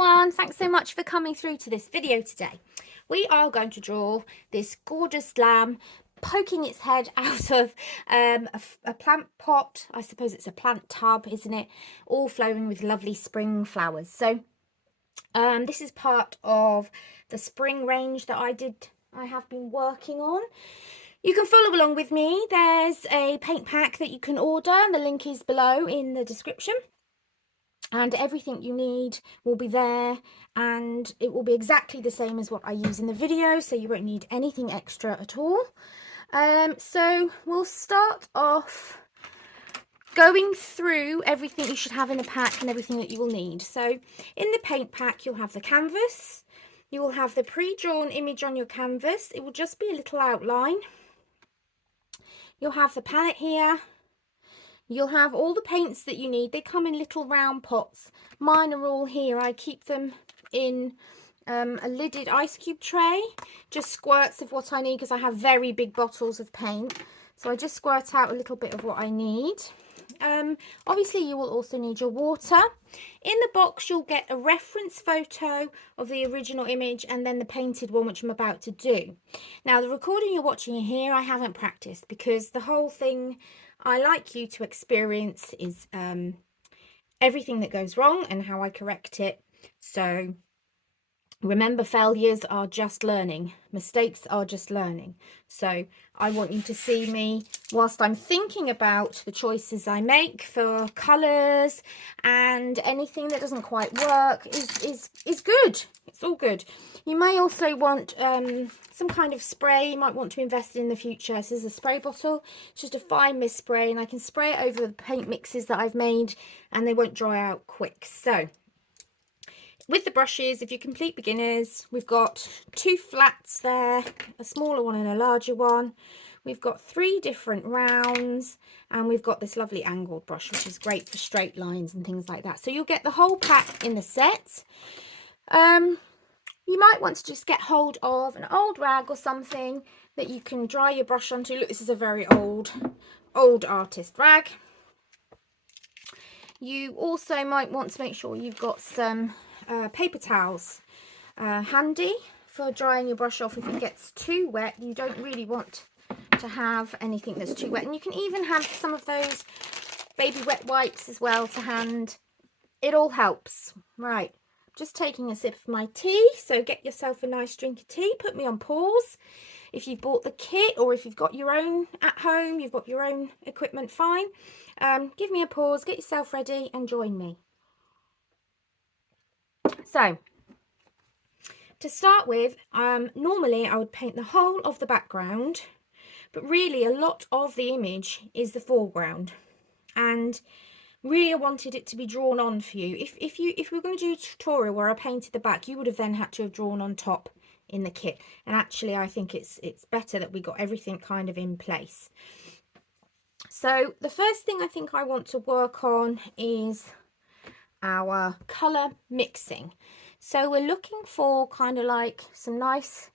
everyone, thanks so much for coming through to this video today. We are going to draw this gorgeous lamb poking its head out of a plant pot. I suppose it's a plant tub, isn't it? All flowing with lovely spring flowers. So this is part of the spring range that I have been working on. You can follow along with me. There's a paint pack that you can order and the link is below in the description. And everything you need will be there, and it will be exactly the same as what I use in the video, so you won't need anything extra at all. So we'll start off going through everything you should have in the pack and everything that you will need. So in the paint pack you'll have the canvas, you will have the pre-drawn image on your canvas. It will just be a little outline. You'll have the palette here. You'll have all the paints that you need. They come in little round pots. Mine are all here. I keep them in a lidded ice cube tray. Just squirts of what I need because I have very big bottles of paint. So I just squirt out a little bit of what I need. Obviously you will also need your water. In the box you'll get a reference photo of the original image and then the painted one, which I'm about to do. Now the recording you're watching here I haven't practiced because the whole thing I like you to experience is everything that goes wrong and how I correct it. So remember, failures are just learning. Mistakes are just learning. So I want you to see me whilst I'm thinking about the choices I make for colours, and anything that doesn't quite work is good. It's all good. You may also want some kind of spray. You might want to invest in the future. This is a spray bottle. It's just a fine mist spray, and I can spray it over the paint mixes that I've made and they won't dry out quick. So with the brushes, if you're complete beginners, we've got two flats there, a smaller one and a larger one. We've got 3 different rounds, and we've got this lovely angled brush, which is great for straight lines and things like that. So you'll get the whole pack in the set. You might want to just get hold of an old rag or something that you can dry your brush onto. Look, this is a very old artist rag. You also might want to make sure you've got some paper towels handy for drying your brush off. If it gets too wet, you don't really want to have anything that's too wet. And you can even have some of those baby wet wipes as well to hand. It all helps. Right, just taking a sip of my tea, so get yourself a nice drink of tea. Put me on pause. If you've bought the kit or if you've got your own at home, you've got your own equipment, fine. Give me a pause, get yourself ready and join me. So to start with, normally I would paint the whole of the background, but really a lot of the image is the foreground, and really I wanted it to be drawn on for you. If we were going to do a tutorial where I painted the back, you would have then had to have drawn on top in the kit, and actually I think it's better that we got everything kind of in place. So the first thing I think I want to work on is our colour mixing. So we're looking for kind of like some nice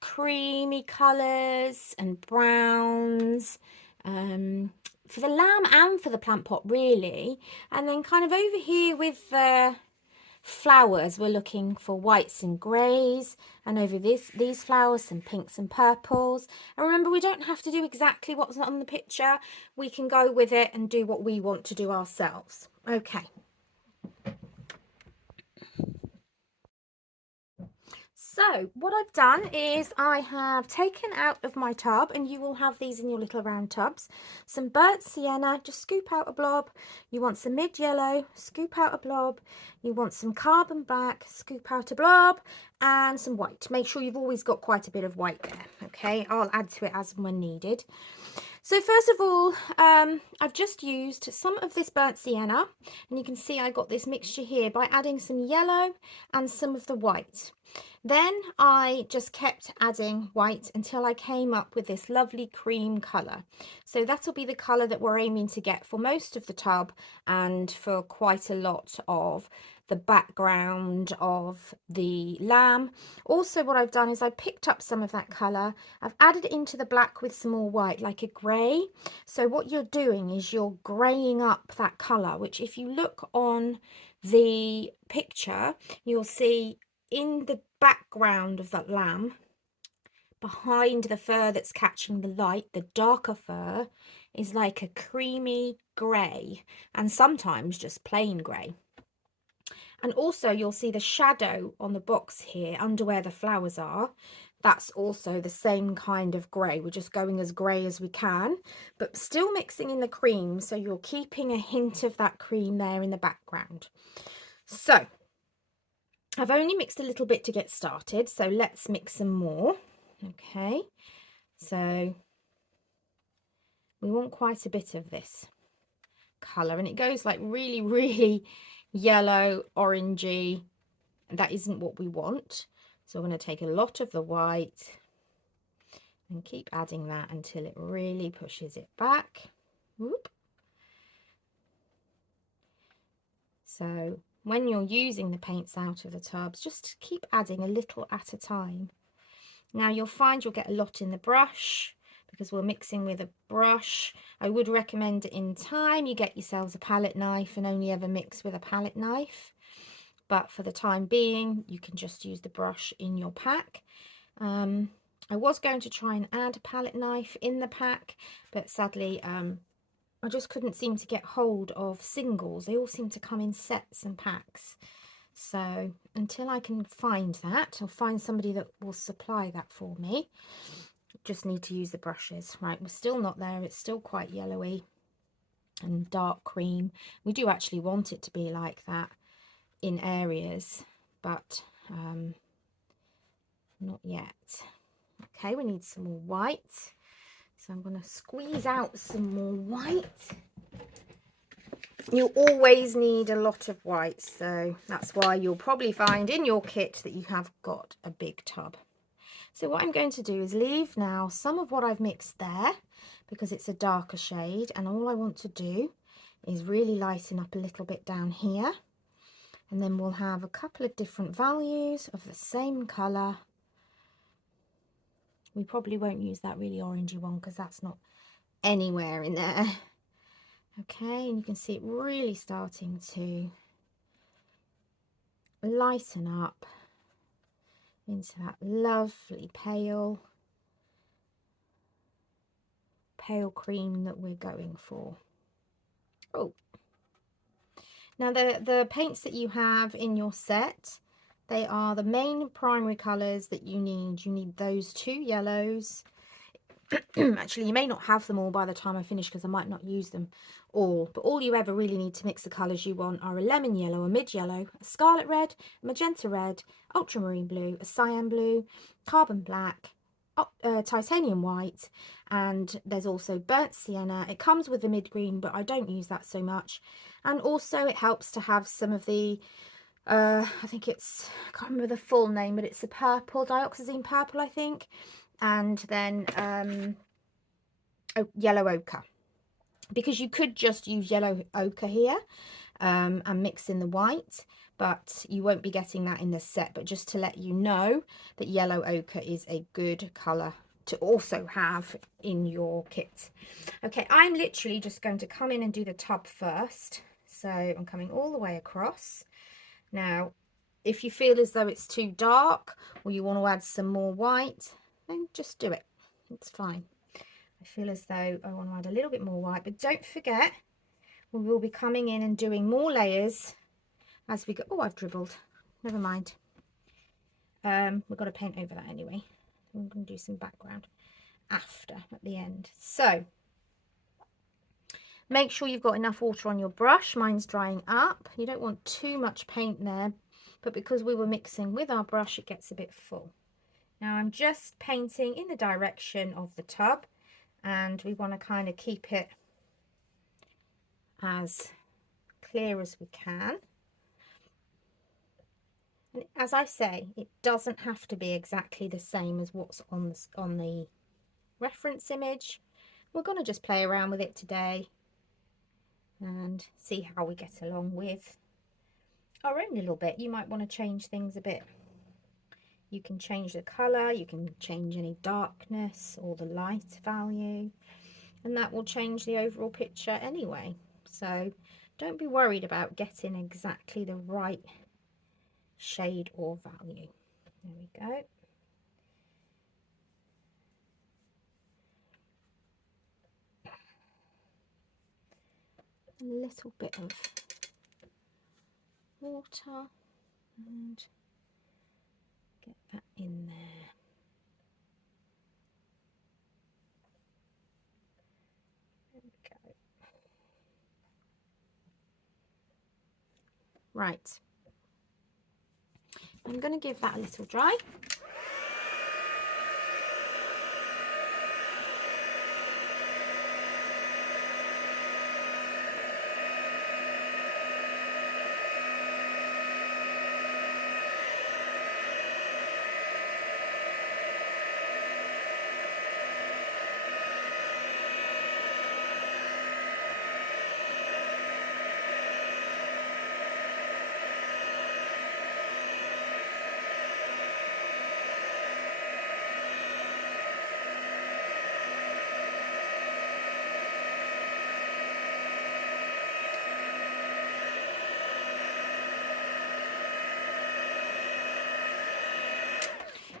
creamy colours and browns for the lamb and for the plant pot really. And then kind of over here with the flowers we're looking for whites and greys, and over these flowers some pinks and purples. And remember, we don't have to do exactly what's on the picture. We can go with it and do what we want to do ourselves. Okay. So what I've done is I have taken out of my tub, and you will have these in your little round tubs, some burnt sienna. Just scoop out a blob. You want some mid yellow, scoop out a blob. You want some carbon black, scoop out a blob, and some white. Make sure you've always got quite a bit of white there. Okay, I'll add to it as and when needed. So first of all, I've just used some of this burnt sienna, and you can see I got this mixture here by adding some yellow and some of the white. Then I just kept adding white until I came up with this lovely cream colour. So that'll be the colour that we're aiming to get for most of the tub and for quite a lot of the background of the lamb. Also what I've done is I picked up some of that colour, I've added it into the black with some more white, like a grey. So what you're doing is you're greying up that colour, which if you look on the picture, you'll see in the background of that lamb, behind the fur that's catching the light, the darker fur is like a creamy grey, and sometimes just plain grey. And also you'll see the shadow on the box here under where the flowers are. That's also the same kind of grey. We're just going as grey as we can, but still mixing in the cream, so you're keeping a hint of that cream there in the background. So I've only mixed a little bit to get started, so let's mix some more. Okay, so we want quite a bit of this colour, and it goes like really yellow, orangey, and that isn't what we want. So I'm going to take a lot of the white and keep adding that until it really pushes it back. Whoop. So when you're using the paints out of the tubs, just keep adding a little at a time. Now you'll find you'll get a lot in the brush because we're mixing with a brush. I would recommend in time you get yourselves a palette knife and only ever mix with a palette knife. But for the time being, you can just use the brush in your pack. I was going to try and add a palette knife in the pack, but sadly I just couldn't seem to get hold of singles. They all seem to come in sets and packs. So until I can find that, I'll find somebody that will supply that for me. Just need to use the brushes. Right, we're still not there. It's still quite yellowy and dark cream. We do actually want it to be like that in areas, but not yet. Okay, we need some more white. So I'm going to squeeze out some more white. You always need a lot of white, so that's why you'll probably find in your kit that you have got a big tub. So what I'm going to do is leave now some of what I've mixed there because it's a darker shade, and all I want to do is really lighten up a little bit down here, and then we'll have a couple of different values of the same colour. We probably won't use that really orangey one because that's not anywhere in there. Okay, and you can see it really starting to lighten up into that lovely pale cream that we're going for. Oh, now the paints that you have in your set, they are the main primary colours that you need. You need those two yellows. Actually, you may not have them all by the time I finish because I might not use them all, but all you ever really need to mix the colours you want are a lemon yellow, a mid yellow, a scarlet red, a magenta red, ultramarine blue, a cyan blue, carbon black, titanium white, and there's also burnt sienna. It comes with the mid green, but I don't use that so much. And also it helps to have some of the I think it's, I can't remember the full name, but it's the purple, dioxazine purple, I think. And then yellow ochre, because you could just use yellow ochre here and mix in the white, but you won't be getting that in the set. But just to let you know that yellow ochre is a good colour to also have in your kit. Okay, I'm literally just going to come in and do the tub first. So I'm coming all the way across. Now, if you feel as though it's too dark or you want to add some more white, then just do it. It's fine. I feel as though I want to add a little bit more white, but don't forget, we will be coming in and doing more layers as we go. Oh, I've dribbled. Never mind. We've got to paint over that anyway. I'm going to do some background after at the end. So make sure you've got enough water on your brush. Mine's drying up. You don't want too much paint there, but because we were mixing with our brush, it gets a bit full. Now I'm just painting in the direction of the tub, and we want to kind of keep it as clear as we can. And as I say, it doesn't have to be exactly the same as what's on the reference image. We're going to just play around with it today and see how we get along with our own little bit. You might want to change things a bit. You can change the colour, you can change any darkness or the light value, and that will change the overall picture anyway. So Don't be worried about getting exactly the right shade or value. There we go. A little bit of water and get that in there. There we go. Right. I'm going to give that a little dry.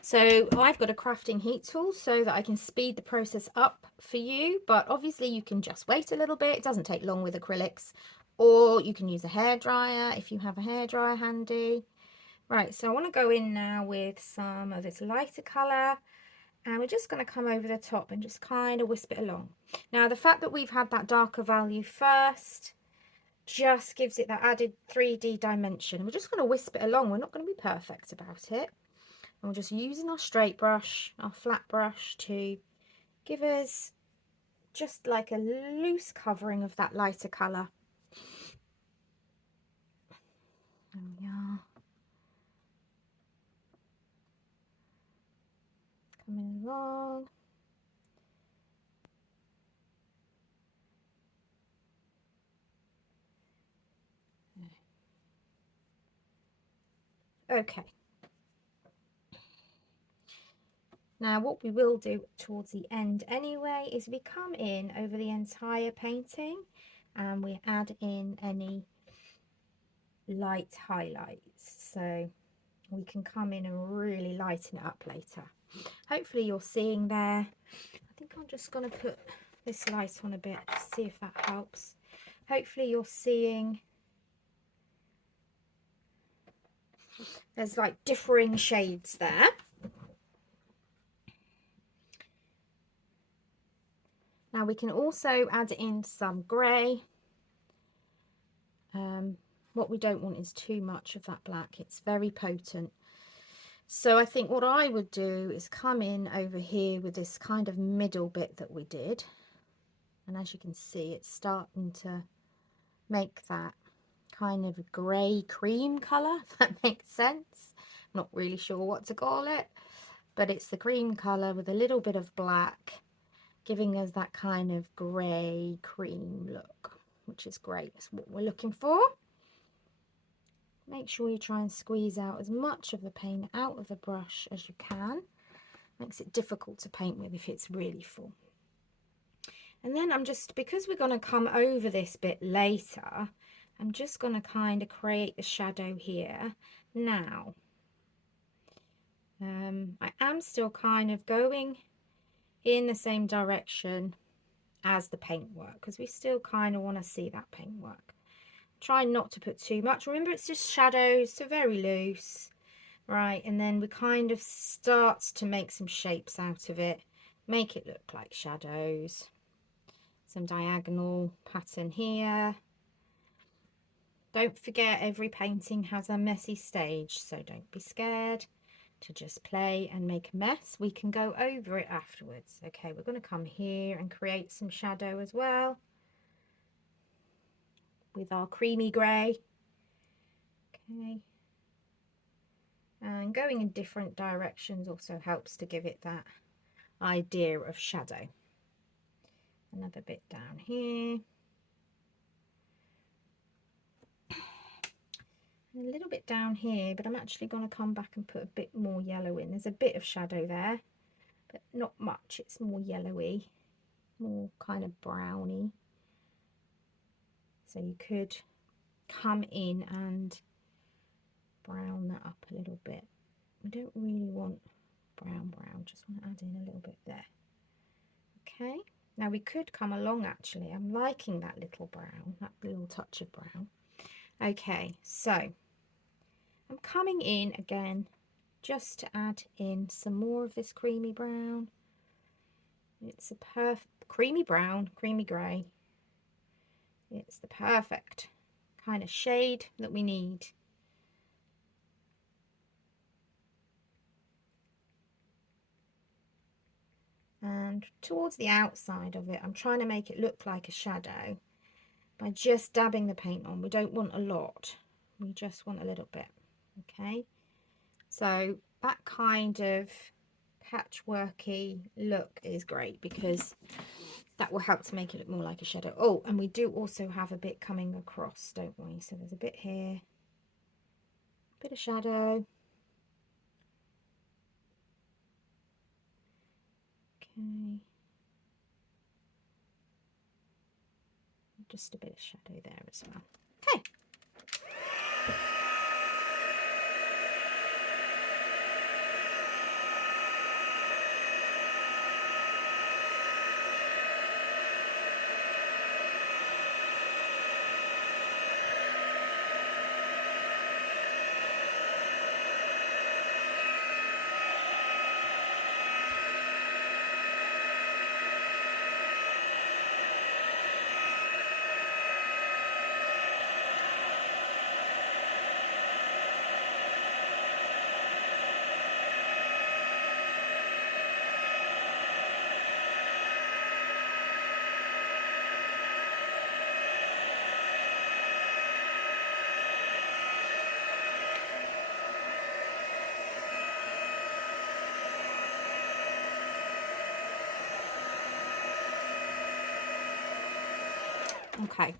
So I've got a crafting heat tool so that I can speed the process up for you, but obviously you can just wait a little bit. It doesn't take long with acrylics, or you can use a hairdryer if you have a hairdryer handy. Right, so I want to go in now with some of this lighter colour, and we're just going to come over the top and just kind of wisp it along. Now the fact that we've had that darker value first just gives it that added 3D dimension. We're just going to wisp it along. We're not going to be perfect about it. And we're just using our straight brush, our flat brush, to give us just like a loose covering of that lighter colour. There we are. Coming along. Okay. Now what we will do towards the end anyway is we come in over the entire painting and we add in any light highlights, so we can come in and really lighten it up later. Hopefully you're seeing there. I think I'm just going to put this light on a bit to see if that helps. Hopefully you're seeing there's like differing shades there. Now we can also add in some grey. What we don't want is too much of that black. It's very potent. So I think what I would do is come in over here with this kind of middle bit that we did. And as you can see, it's starting to make that kind of grey cream colour, if that makes sense. I'm not really sure what to call it, but it's the cream colour with a little bit of black, giving us that kind of grey cream look, which is great. That's what we're looking for. Make sure you try and squeeze out as much of the paint out of the brush as you can. Makes it difficult to paint with if it's really full. And then I'm just, because we're going to come over this bit later, I'm just going to kind of create the shadow here now. I am still kind of going in the same direction as the paintwork, because we still kind of want to see that paintwork. Try not to put too much. Remember, it's just shadows, so very loose. Right, and then we kind of start to make some shapes out of it. Make it look like shadows. Some diagonal pattern here. Don't forget, every painting has a messy stage, so don't be scared to just play and make a mess. We can go over it afterwards. Okay, we're going to come here and create some shadow as well with our creamy grey. Okay, and going in different directions also helps to give it that idea of shadow. Another bit down here, and a little bit down here, but I'm actually going to come back and put a bit more yellow in. There's a bit of shadow there, but not much. It's more yellowy, more kind of browny. So you could come in and brown that up a little bit. We don't really want brown, just want to add in a little bit there. Okay, now we could come along actually. I'm liking that little brown, that little touch of brown. Okay, so I'm coming in again just to add in some more of this creamy brown. It's a perfect creamy brown, creamy grey. It's the perfect kind of shade that we need. And towards the outside of it, I'm trying to make it look like a shadow by just dabbing the paint on. We don't want a lot, we just want a little bit. Okay, so that kind of patchworky look is great because that will help to make it look more like a shadow. Oh, and we do also have a bit coming across, don't we? So there's a bit here, a bit of shadow. Okay, just a bit of shadow there as well. Okay. Okay,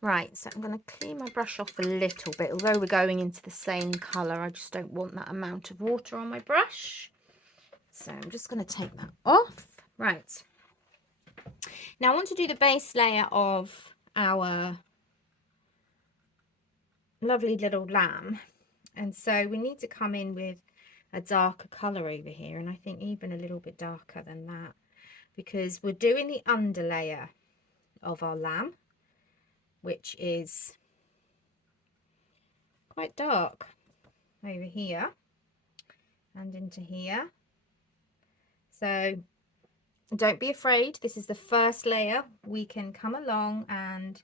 right, so I'm going to clean my brush off a little bit. Although we're going into the same colour, I just don't want that amount of water on my brush. So I'm just going to take that off. Right, now I want to do the base layer of our lovely little lamb. And so we need to come in with a darker colour over here, and I think even a little bit darker than that, because we're doing the underlayer of our lamb, which is quite dark over here and into here. So don't be afraid, this is the first layer. We can come along and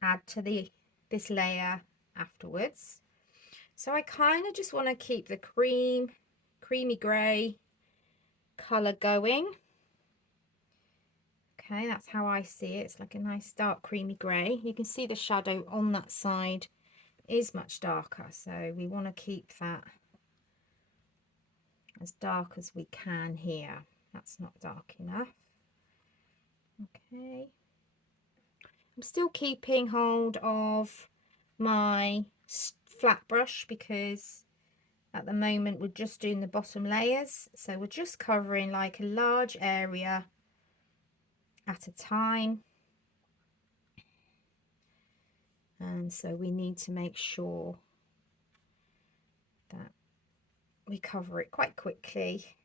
add to this layer afterwards. So I kind of just want to keep the creamy grey colour going. Okay, that's how I see it. It's like a nice dark creamy grey. You can see the shadow on that side is much darker, so we want to keep that as dark as we can here. That's not dark enough. Okay, I'm still keeping hold of my flat brush because at the moment we're just doing the bottom layers, so we're just covering like a large area at a time, and so we need to make sure that we cover it quite quickly,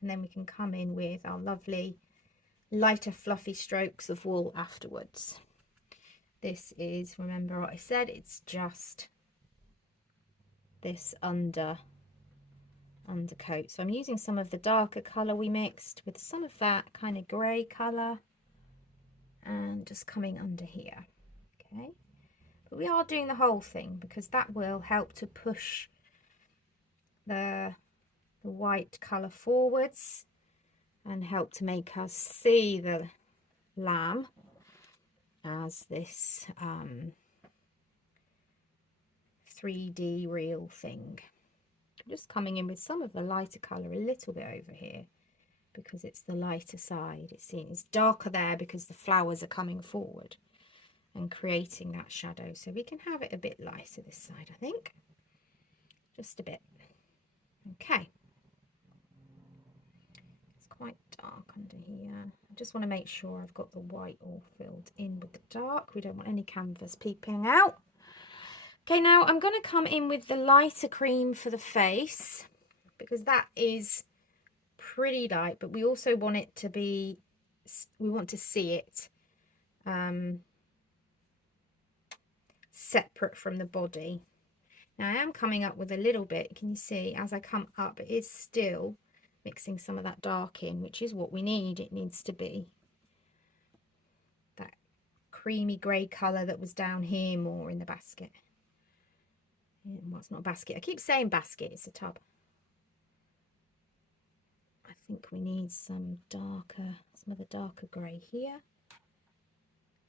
and then we can come in with our lovely lighter fluffy strokes of wool afterwards. This is, remember what I said, it's just this undercoat. So I'm using some of the darker colour we mixed with some of that kind of grey colour and just coming under here. Okay, but we are doing the whole thing because that will help to push the white colour forwards and help to make us see the lamb as this 3D real thing. I'm just coming in with some of the lighter colour a little bit over here because it's the lighter side. It's darker there because the flowers are coming forward and creating that shadow. So we can have it a bit lighter this side, I think. Just a bit. Okay. It's quite dark under here. I just want to make sure I've got the white all filled in with the dark. We don't want any canvas peeping out. Okay, now I'm going to come in with the lighter cream for the face, because that is pretty light, but we also want it to be, we want to see it separate from the body. Now I am coming up with a little bit, can you see, as I come up, it is still mixing some of that dark in, which is what we need. It needs to be that creamy grey colour that was down here more in the basket. Well, it's not a basket. I keep saying basket, it's a tub. I think we need some of the darker grey here,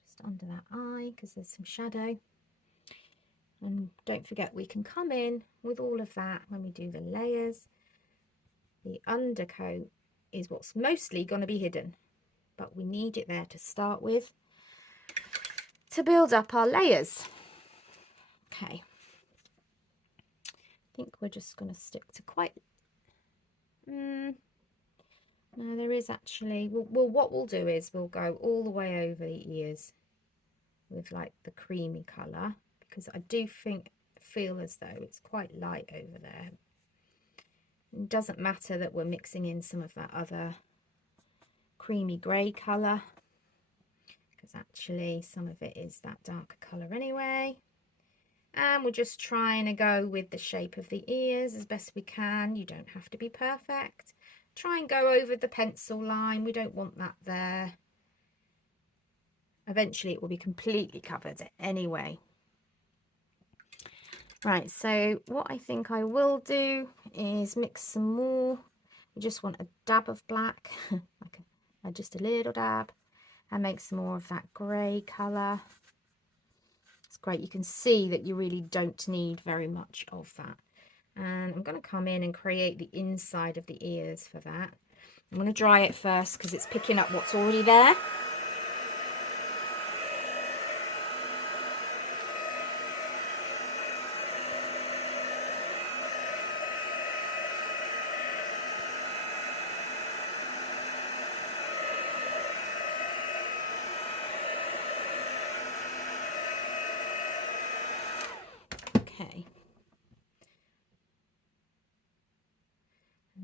just under that eye, because there's some shadow. And don't forget, we can come in with all of that when we do the layers. The undercoat is what's mostly going to be hidden, but we need it there to start with to build up our layers. Okay, I think we're just going to stick to quite... No, there is actually... Well, what we'll do is we'll go all the way over the ears with like the creamy colour, because I do feel as though it's quite light over there. It doesn't matter that we're mixing in some of that other creamy grey colour, because actually some of it is that darker colour anyway. And we're just trying to go with the shape of the ears as best we can. You don't have to be perfect. Try and go over the pencil line. We don't want that there. Eventually it will be completely covered anyway. Right, so what I think I will do is mix some more. We just want a dab of black, just a little dab, and make some more of that grey colour. It's great. You can see that you really don't need very much of that. And I'm going to come in and create the inside of the ears for that. I'm going to dry it first because it's picking up what's already there. Okay.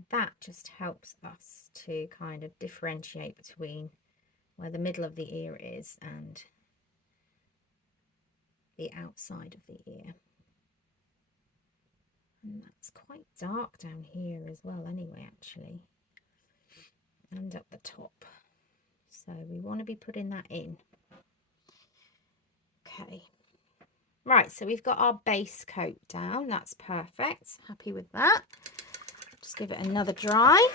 That just helps us to kind of differentiate between where the middle of the ear is and the outside of the ear. And that's quite dark down here as well anyway, actually, and up the top. So we want to be putting that in. Okay. Right, so we've got our base coat down. That's perfect. Happy with that. Just give it another dry.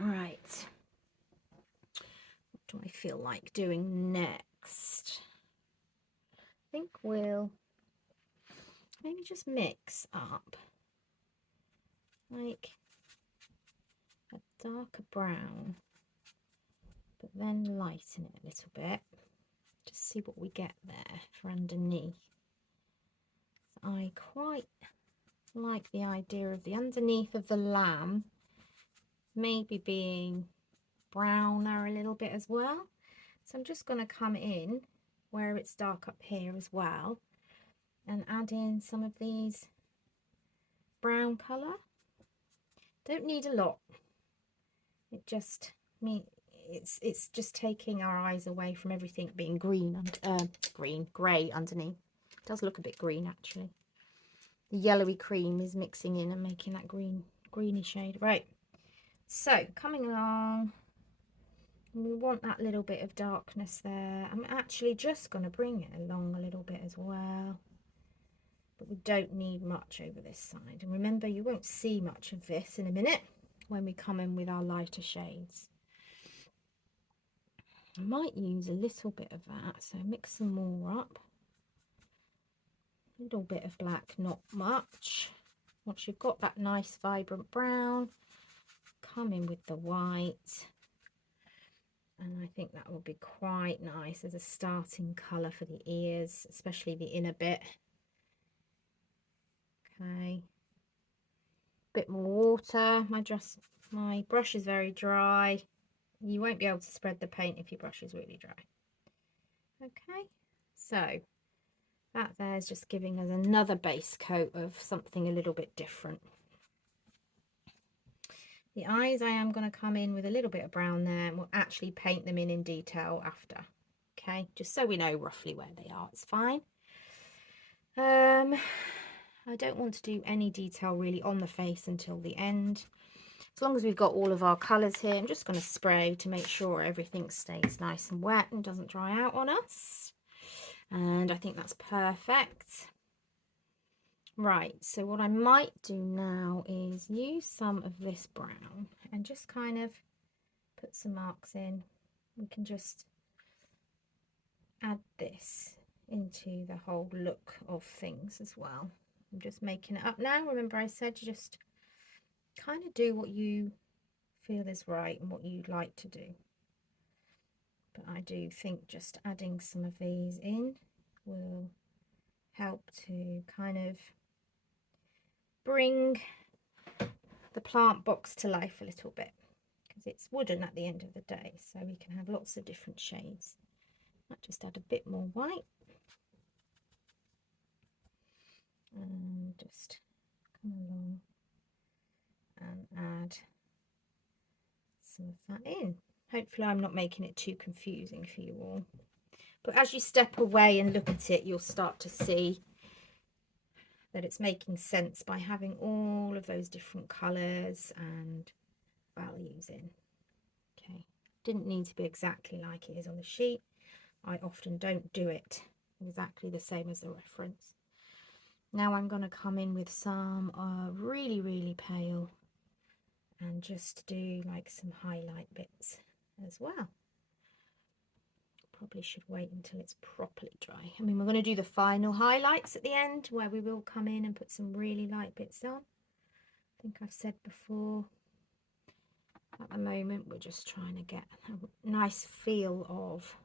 Right, what do I feel like doing next? I think we'll maybe just mix up like a darker brown, but then lighten it a little bit. Just see what we get there for underneath. I quite like the idea of the underneath of the lamb maybe being browner a little bit as well. So I'm just going to come in where it's dark up here as well and add in some of these brown colour. Don't need a lot. It just it's just taking our eyes away from everything being green and grey underneath. It does look a bit green actually. The yellowy cream is mixing in and making that greeny shade. Right. So coming along, we want that little bit of darkness there. I'm actually just going to bring it along a little bit as well, but we don't need much over this side. And remember, you won't see much of this in a minute when we come in with our lighter shades. I might use a little bit of that, so mix some more up. A little bit of black, not much. Once you've got that nice vibrant brown, come in with the white. And I think that will be quite nice as a starting colour for the ears, especially the inner bit. Okay. Bit more water. My brush is very dry. You won't be able to spread the paint if your brush is really dry. Okay, so that there's just giving us another base coat of something a little bit different. The eyes, I am going to come in with a little bit of brown there, and we'll actually paint them in detail after. Okay, just so we know roughly where they are, it's fine. I don't want to do any detail really on the face until the end. As long as we've got all of our colours here, I'm just going to spray to make sure everything stays nice and wet and doesn't dry out on us. And I think that's perfect. Right, so what I might do now is use some of this brown and just kind of put some marks in. We can just add this into the whole look of things as well. I'm just making it up now. Remember I said you just kind of do what you feel is right and what you'd like to do. But I do think just adding some of these in will help to kind of bring the plant box to life a little bit, because it's wooden at the end of the day, so we can have lots of different shades. Might just add a bit more white and just come along and add some of that in. Hopefully I'm not making it too confusing for you all, but as you step away and look at it, you'll start to see that it's making sense by having all of those different colours and values in. Okay, didn't need to be exactly like it is on the sheet. I often don't do it exactly the same as the reference. Now I'm going to come in with some really, really pale and just do like some highlight bits as well. Probably should wait until it's properly dry. I mean, we're going to do the final highlights at the end where we will come in and put some really light bits on. I think I've said before, at the moment we're just trying to get a nice feel of,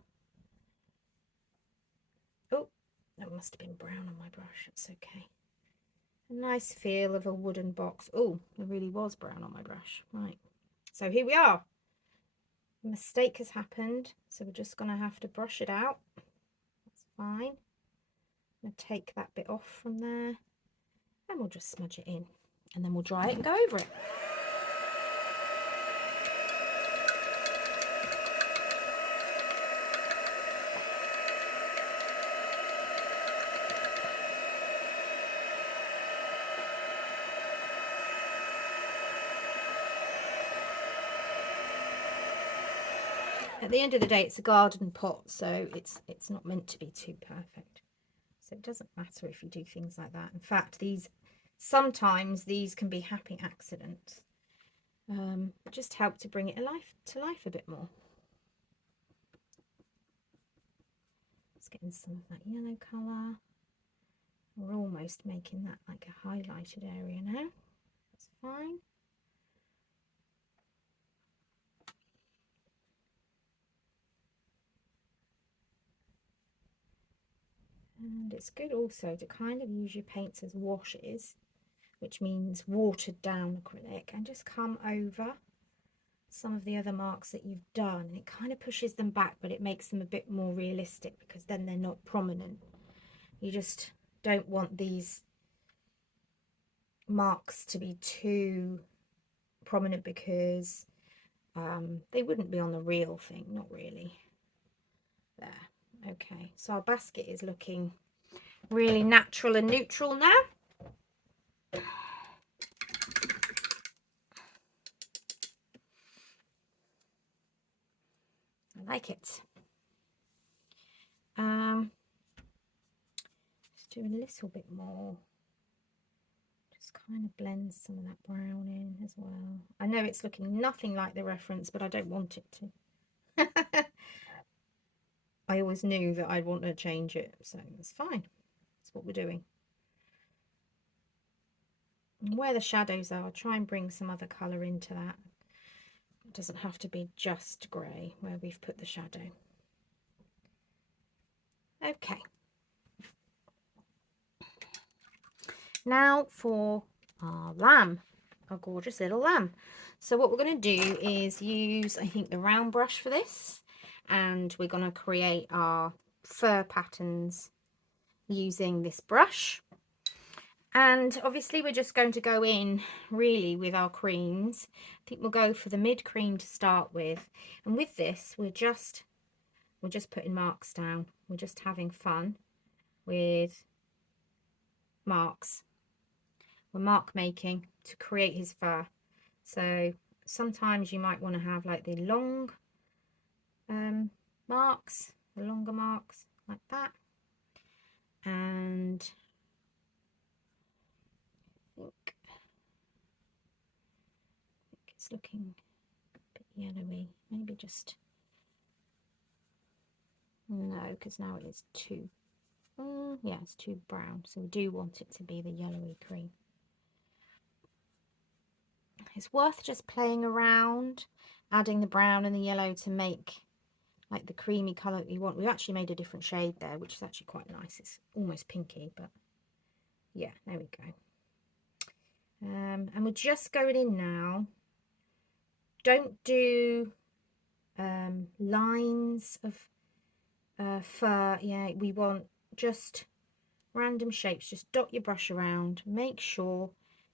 oh, that must have been brown on my brush, it's okay. A nice feel of a wooden box. Oh, there really was brown on my brush. Right, so here we are. A mistake has happened, so we're just going to have to brush it out. That's fine. I'm going to take that bit off from there and we'll just smudge it in, and then we'll dry it and go over it. At the end of the day, it's a garden pot, so it's not meant to be too perfect. So it doesn't matter if you do things like that. In fact, sometimes these can be happy accidents. Just help to bring it to life a bit more. Let's get in some of that yellow colour. We're almost making that like a highlighted area now. That's fine. And it's good also to kind of use your paints as washes, which means watered down acrylic, and just come over some of the other marks that you've done. It kind of pushes them back, but it makes them a bit more realistic, because then they're not prominent. You just don't want these marks to be too prominent, because they wouldn't be on the real thing, not really. There. Okay, so our basket is looking really natural and neutral now. I like it. Let's do a little bit more. Just kind of blend some of that brown in as well. I know it's looking nothing like the reference, but I don't want it to. I always knew that I'd want to change it, so it's fine. That's what we're doing. And where the shadows are, I'll try and bring some other colour into that. It doesn't have to be just grey where we've put the shadow. Okay. Now for our lamb, our gorgeous little lamb. So what we're going to do is use, I think, the round brush for this, and we're going to create our fur patterns using this brush. And obviously we're just going to go in really with our creams. I think we'll go for the mid cream to start with, and with this we're just putting marks down. We're just having fun with marks. We're mark making to create his fur. So sometimes you might want to have like the long marks, the longer marks like that. And I think it's looking a bit yellowy. Maybe just, no, because now it is too, yeah, it's too brown. So we do want it to be the yellowy cream. It's worth just playing around, adding the brown and the yellow to make like the creamy colour that you want. We actually made a different shade there, which is actually quite nice. It's almost pinky, but yeah, there we go. And we're just going in now. Don't do lines of fur. Yeah, we want just random shapes. Just dot your brush around. Make sure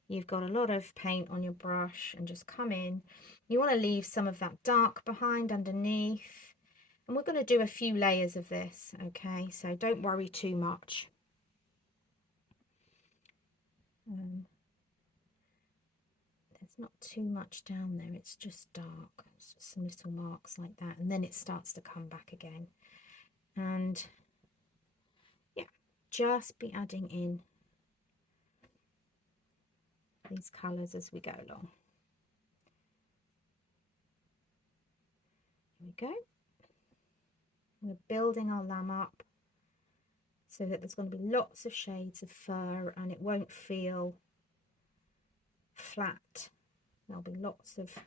you've got a lot of paint on your brush and just come in. You want to leave some of that dark behind underneath. And we're going to do a few layers of this, okay? So don't worry too much. There's not too much down there, it's just dark. It's just some little marks like that, and then it starts to come back again. And yeah, just be adding in these colours as we go along. Here we go. We're building our lamb up so that there's going to be lots of shades of fur and it won't feel flat. There'll be lots of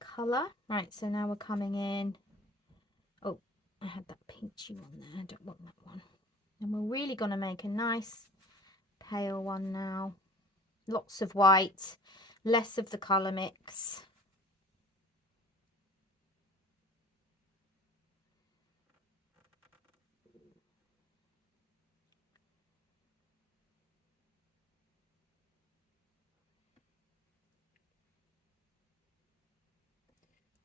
colour. Right, so now we're coming in. Oh, I had that peachy one there. I don't want that one. And we're really going to make a nice pale one now. Lots of white, less of the colour mix.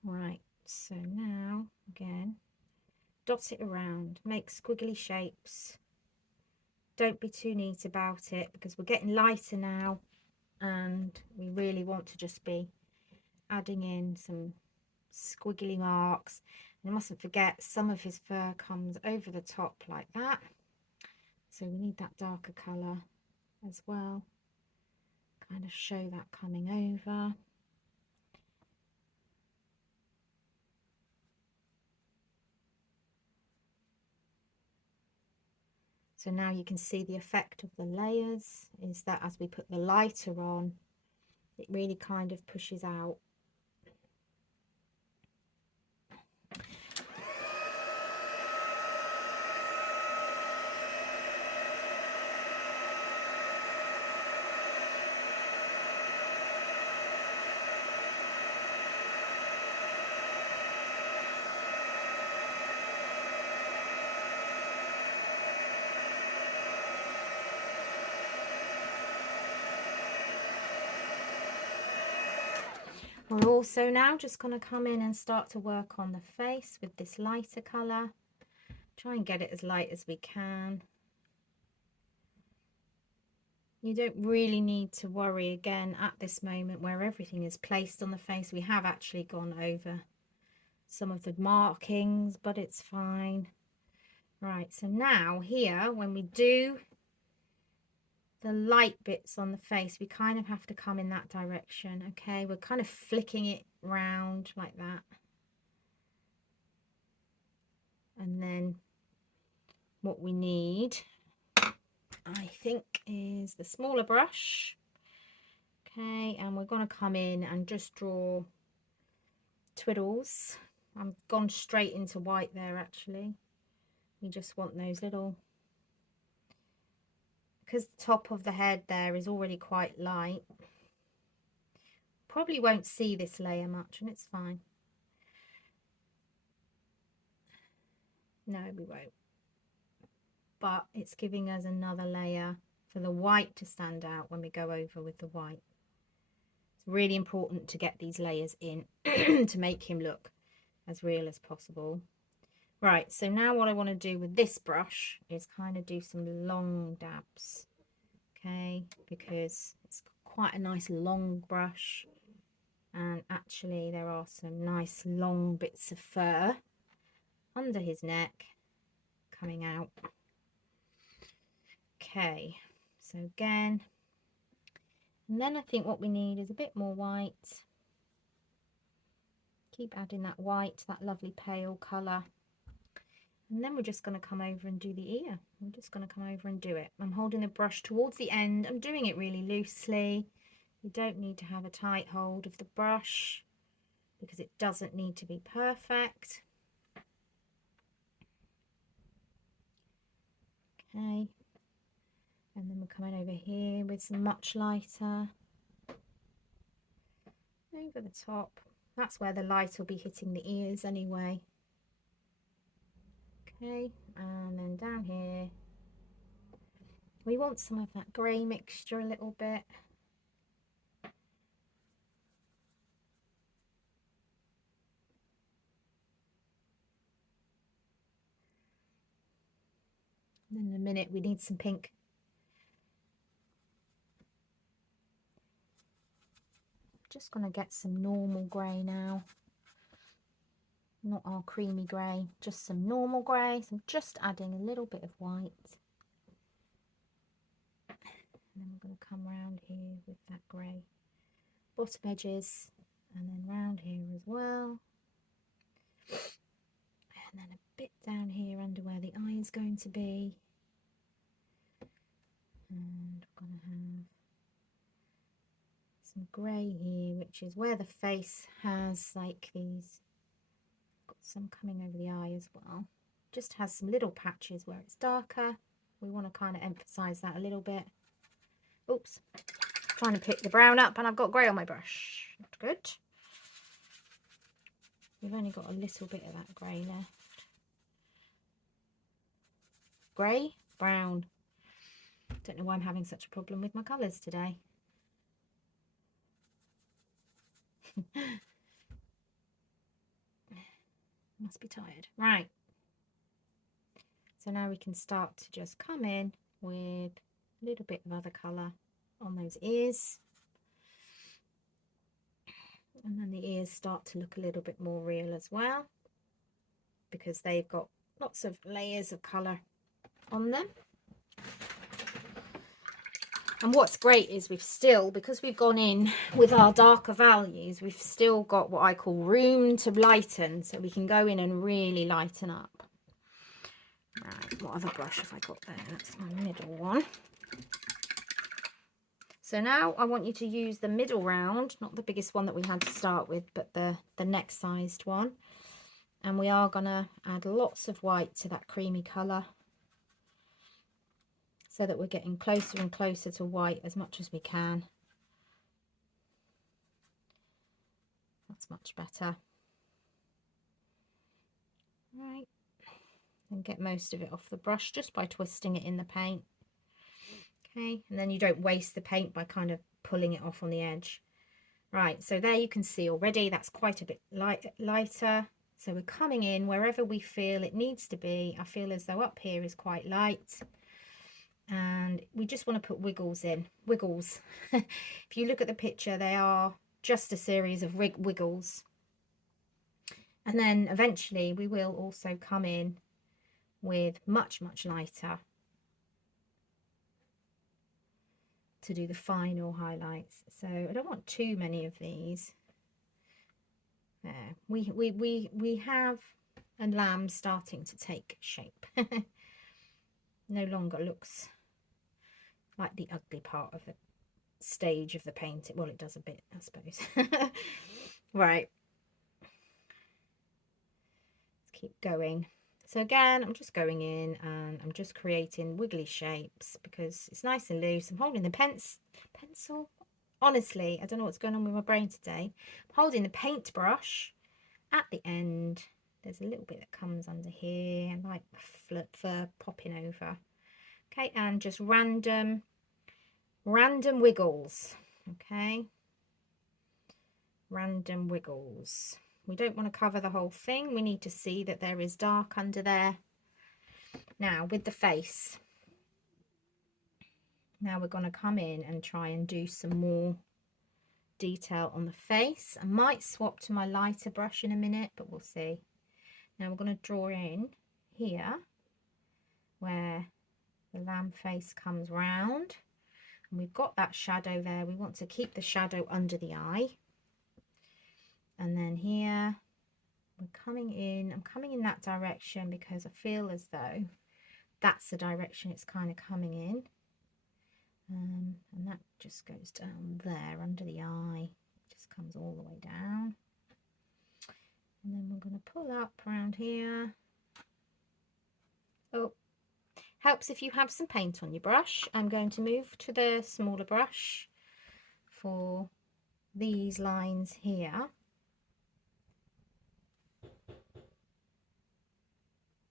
Right, so now again, dot it around, make squiggly shapes. Don't be too neat about it because we're getting lighter now and we really want to just be adding in some squiggly marks. And you mustn't forget some of his fur comes over the top like that, so we need that darker colour as well, kind of show that coming over. So now you can see the effect of the layers is that as we put the lighter on, it really kind of pushes out. We're also now just going to come in and start to work on the face with this lighter colour. Try and get it as light as we can. You don't really need to worry again at this moment where everything is placed on the face. We have actually gone over some of the markings, but it's fine. Right, so now here when we do the light bits on the face, we kind of have to come in that direction. Okay, we're kind of flicking it round like that, and then what we need I think is the smaller brush. Okay, and we're going to come in and just draw twiddles. I've gone straight into white there actually. We just want those little, because the top of the head there is already quite light. Probably won't see this layer much, and it's fine. No, we won't. But it's giving us another layer for the white to stand out when we go over with the white. It's really important to get these layers in to make him look as real as possible. Right, so now what I want to do with this brush is kind of do some long dabs, okay, because it's quite a nice long brush, and actually there are some nice long bits of fur under his neck coming out. Okay, so again, and then I think what we need is a bit more white. Keep adding that white, that lovely pale colour. And then we're just going to come over and do the ear. We're just going to come over and do it. I'm holding the brush towards the end. I'm doing it really loosely. You don't need to have a tight hold of the brush because it doesn't need to be perfect. Okay. And then we're coming over here with some much lighter. Over the top. That's where the light will be hitting the ears anyway. Okay, and then down here we want some of that grey mixture a little bit. And then in a minute we need some pink. Just going to get some normal grey now. Not our creamy grey, just some normal grey. So I'm just adding a little bit of white. And then we're going to come round here with that grey bottom edges, and then round here as well. And then a bit down here under where the eye is going to be. And we're going to have some grey here, which is where the face has like these, got some coming over the eye as well. Just has some little patches where it's darker. We want to kind of emphasize that a little bit. Oops, trying to pick the brown up and I've got grey on my brush. Not good. We've only got a little bit of that grey left. Grey, brown. Don't know why I'm having such a problem with my colours today. Must be tired. Right. So now we can start to just come in with a little bit of other colour on those ears. And then the ears start to look a little bit more real as well, because they've got lots of layers of colour on them. And what's great is we've still, because we've gone in with our darker values, we've still got what I call room to lighten, so we can go in and really lighten up. Right, what other brush have I got there? That's my middle one. So now I want you to use the middle round, not the biggest one that we had to start with, but the next sized one. And we are going to add lots of white to that creamy colour, so that we're getting closer and closer to white as much as we can. That's much better. Right, and get most of it off the brush just by twisting it in the paint. Okay, and then you don't waste the paint by kind of pulling it off on the edge. Right, so there you can see already that's quite a bit lighter. So we're coming in wherever we feel it needs to be. I feel as though up here is quite light. And we just want to put wiggles in. Wiggles. If you look at the picture, they are just a series of wiggles. And then eventually we will also come in with much, much lighter to do the final highlights. So I don't want too many of these. There. We have a lamb starting to take shape. No longer looks like the ugly part of the stage of the painting. Well, it does a bit, I suppose. Right. Let's keep going. So again, I'm just going in and I'm just creating wiggly shapes because it's nice and loose. I'm holding the pencil. Honestly, I don't know what's going on with my brain today. I'm holding the paintbrush at the end. There's a little bit that comes under here, like fur popping over. Okay, and just random wiggles. Okay, random wiggles. We don't want to cover the whole thing. We need to see that there is dark under there. Now with the face, now we're going to come in and try and do some more detail on the face. I might swap to my lighter brush in a minute, but we'll see. Now we're going to draw in here where the lamb face comes round, and we've got that shadow there. We want to keep the shadow under the eye. And then here we're coming in, I'm coming in that direction because I feel as though that's the direction it's kind of coming in. And that just goes down there under the eye, it just comes all the way down. And then we're going to pull up around here. Oh, helps if you have some paint on your brush. I'm going to move to the smaller brush for these lines here.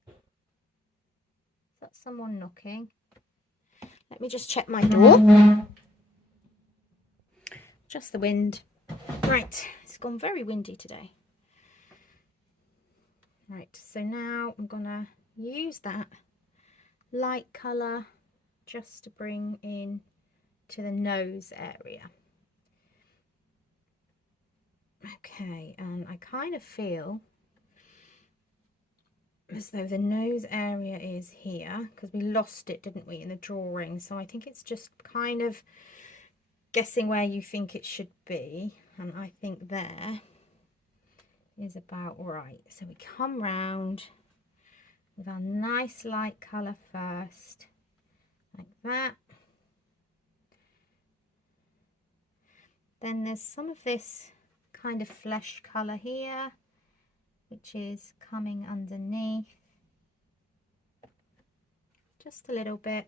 Is that someone knocking? Let me just check my door. Just the wind. Right, it's gone very windy today. Right, so now I'm gonna use that light colour just to bring in to the nose area. Okay, and I kind of feel as though the nose area is here because we lost it, didn't we, in the drawing? So I think it's just kind of guessing where you think it should be, and I think there is about right. So we come round with our nice light colour first, like that. Then there's some of this kind of flesh colour here, which is coming underneath just a little bit,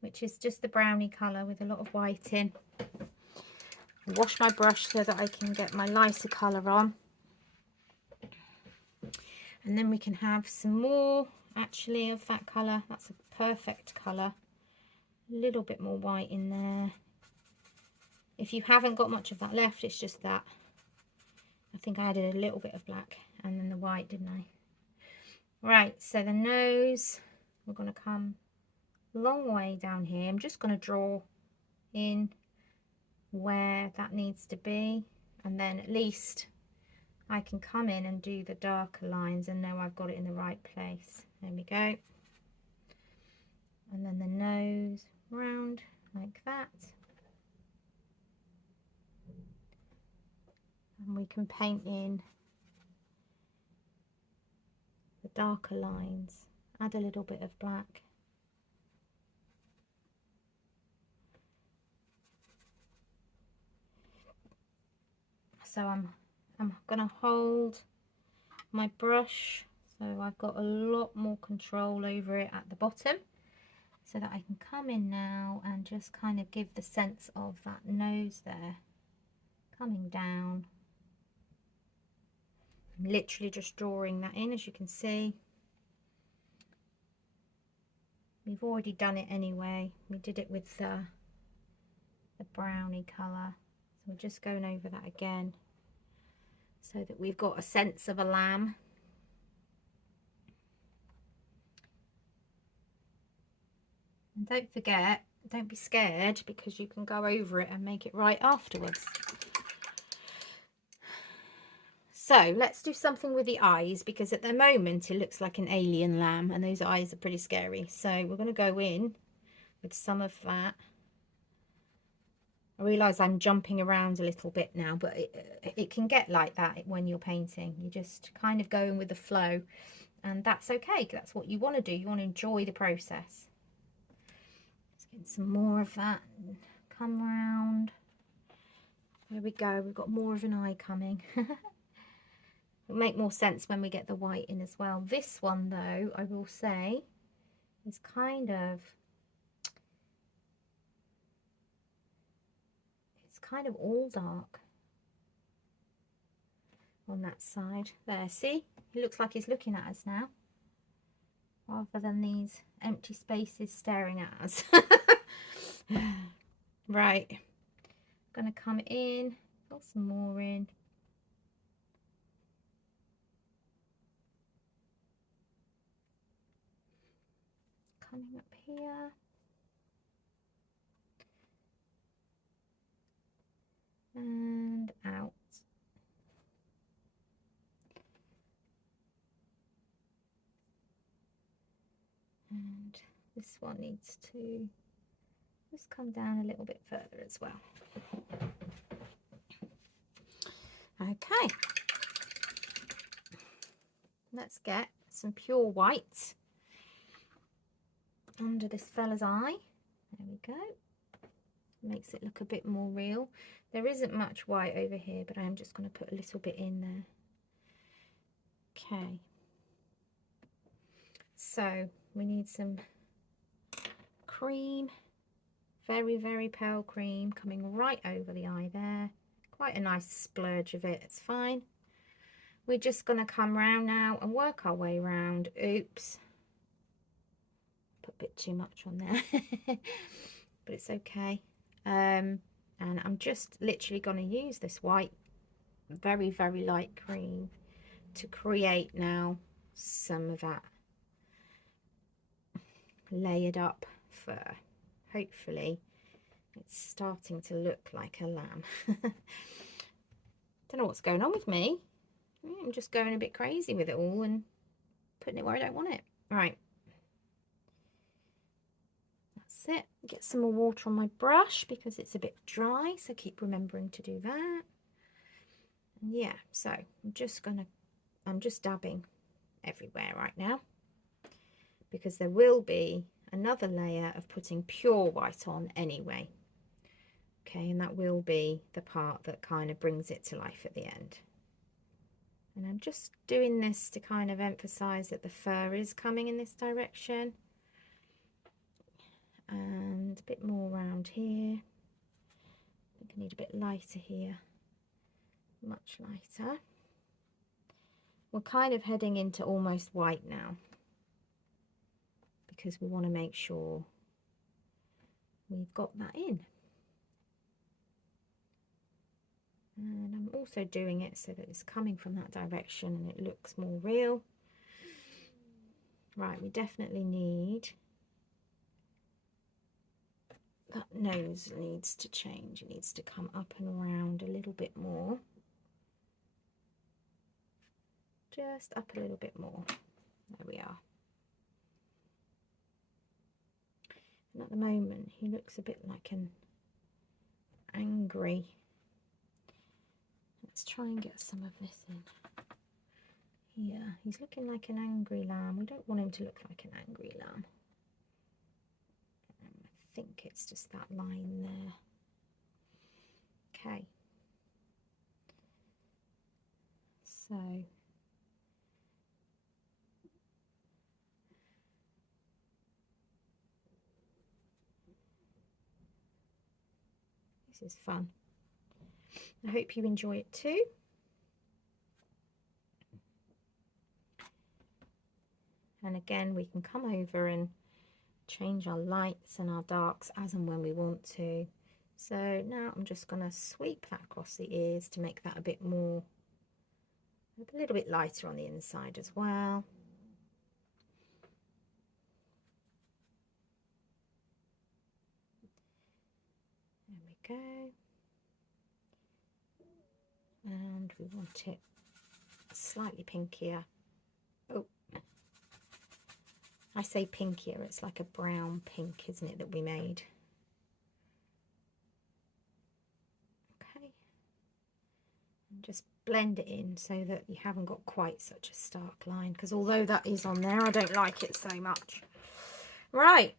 which is just the browny colour with a lot of white in. Wash my brush so that I can get my lighter colour on, and then we can have some more actually of that colour. That's a perfect colour. A little bit more white in there. If you haven't got much of that left, it's just that. I think I added a little bit of black and then the white, didn't I? Right, so the nose, we're going to come a long way down here. I'm just going to draw in where that needs to be, and then at least I can come in and do the darker lines and know I've got it in the right place. There we go. And then the nose round like that. And we can paint in the darker lines, add a little bit of black. So I'm going to hold my brush so I've got a lot more control over it at the bottom, so that I can come in now and just kind of give the sense of that nose there coming down. I'm literally just drawing that in, as you can see. We've already done it anyway. We did it with the browny colour. So we're just going over that again so that we've got a sense of a lamb. And don't forget, don't be scared, because you can go over it and make it right afterwards. So let's do something with the eyes, because at the moment it looks like an alien lamb and those eyes are pretty scary. So we're going to go in with some of that. I realise I'm jumping around a little bit now, but it can get like that when you're painting. You're just kind of going with the flow, and that's okay. That's what you want to do. You want to enjoy the process. Let's some more of that. Come round. There we go. We've got more of an eye coming. It'll make more sense when we get the white in as well. This one, though, I will say, is kind of... it's kind of all dark on that side. There, see? He looks like he's looking at us now, rather than these empty spaces staring at us. Right, I'm gonna come in, put some more in. Coming up here. And out. And this one needs to just come down a little bit further as well. Okay, let's get some pure white under this fella's eye. There we go. Makes it look a bit more real. There isn't much white over here, but I am just going to put a little bit in there. Okay, so we need some cream, very, very pale cream, coming right over the eye there. Quite a nice splurge of it, it's fine. We're just going to come round now and work our way round. Oops, put a bit too much on there, but it's okay. And I'm just literally going to use this white, very, very light cream to create now some of that layered up fur. Hopefully it's starting to look like a lamb. Don't know what's going on with me. I'm just going a bit crazy with it all and putting it where I don't want it. Right, that's it. Get some more water on my brush because it's a bit dry, so keep remembering to do that. And yeah, so I'm just dabbing everywhere right now, because there will be another layer of putting pure white on anyway. Okay, and that will be the part that kind of brings it to life at the end. And I'm just doing this to kind of emphasize that the fur is coming in this direction. And a bit more around here. I think I need a bit lighter here. Much lighter. We're kind of heading into almost white now, because we want to make sure we've got that in. And I'm also doing it so that it's coming from that direction and it looks more real. Right, we definitely need, that nose needs to change. It needs to come up and around a little bit more. Just up a little bit more. There we are. And at the moment he looks a bit like an angry. Let's try and get some of this in here. He's looking like an angry lamb. We don't want him to look like an angry lamb. I think it's just that line there. Okay, so this is fun. I hope you enjoy it too. And again, we can come over and change our lights and our darks as and when we want to. So now I'm just going to sweep that across the ears to make that a bit more, a little bit lighter on the inside as well. There we go. And we want it slightly pinkier. Oh, I say pinkier, it's like a brown pink, isn't it, that we made. Okay, and just blend it in so that you haven't got quite such a stark line, because although that is on there, I don't like it so much. Right,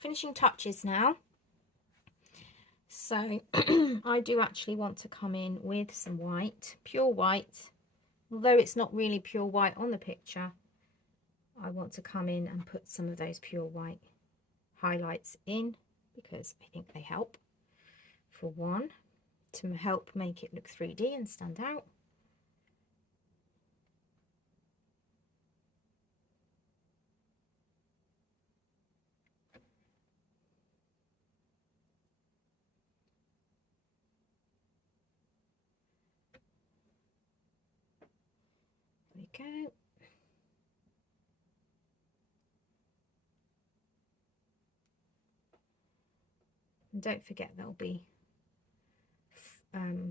finishing touches now. So I do actually want to come in with some white, pure white. Although it's not really pure white on the picture, I want to come in and put some of those pure white highlights in because I think they help. For one, to help make it look 3D and stand out. There we go. And don't forget there'll be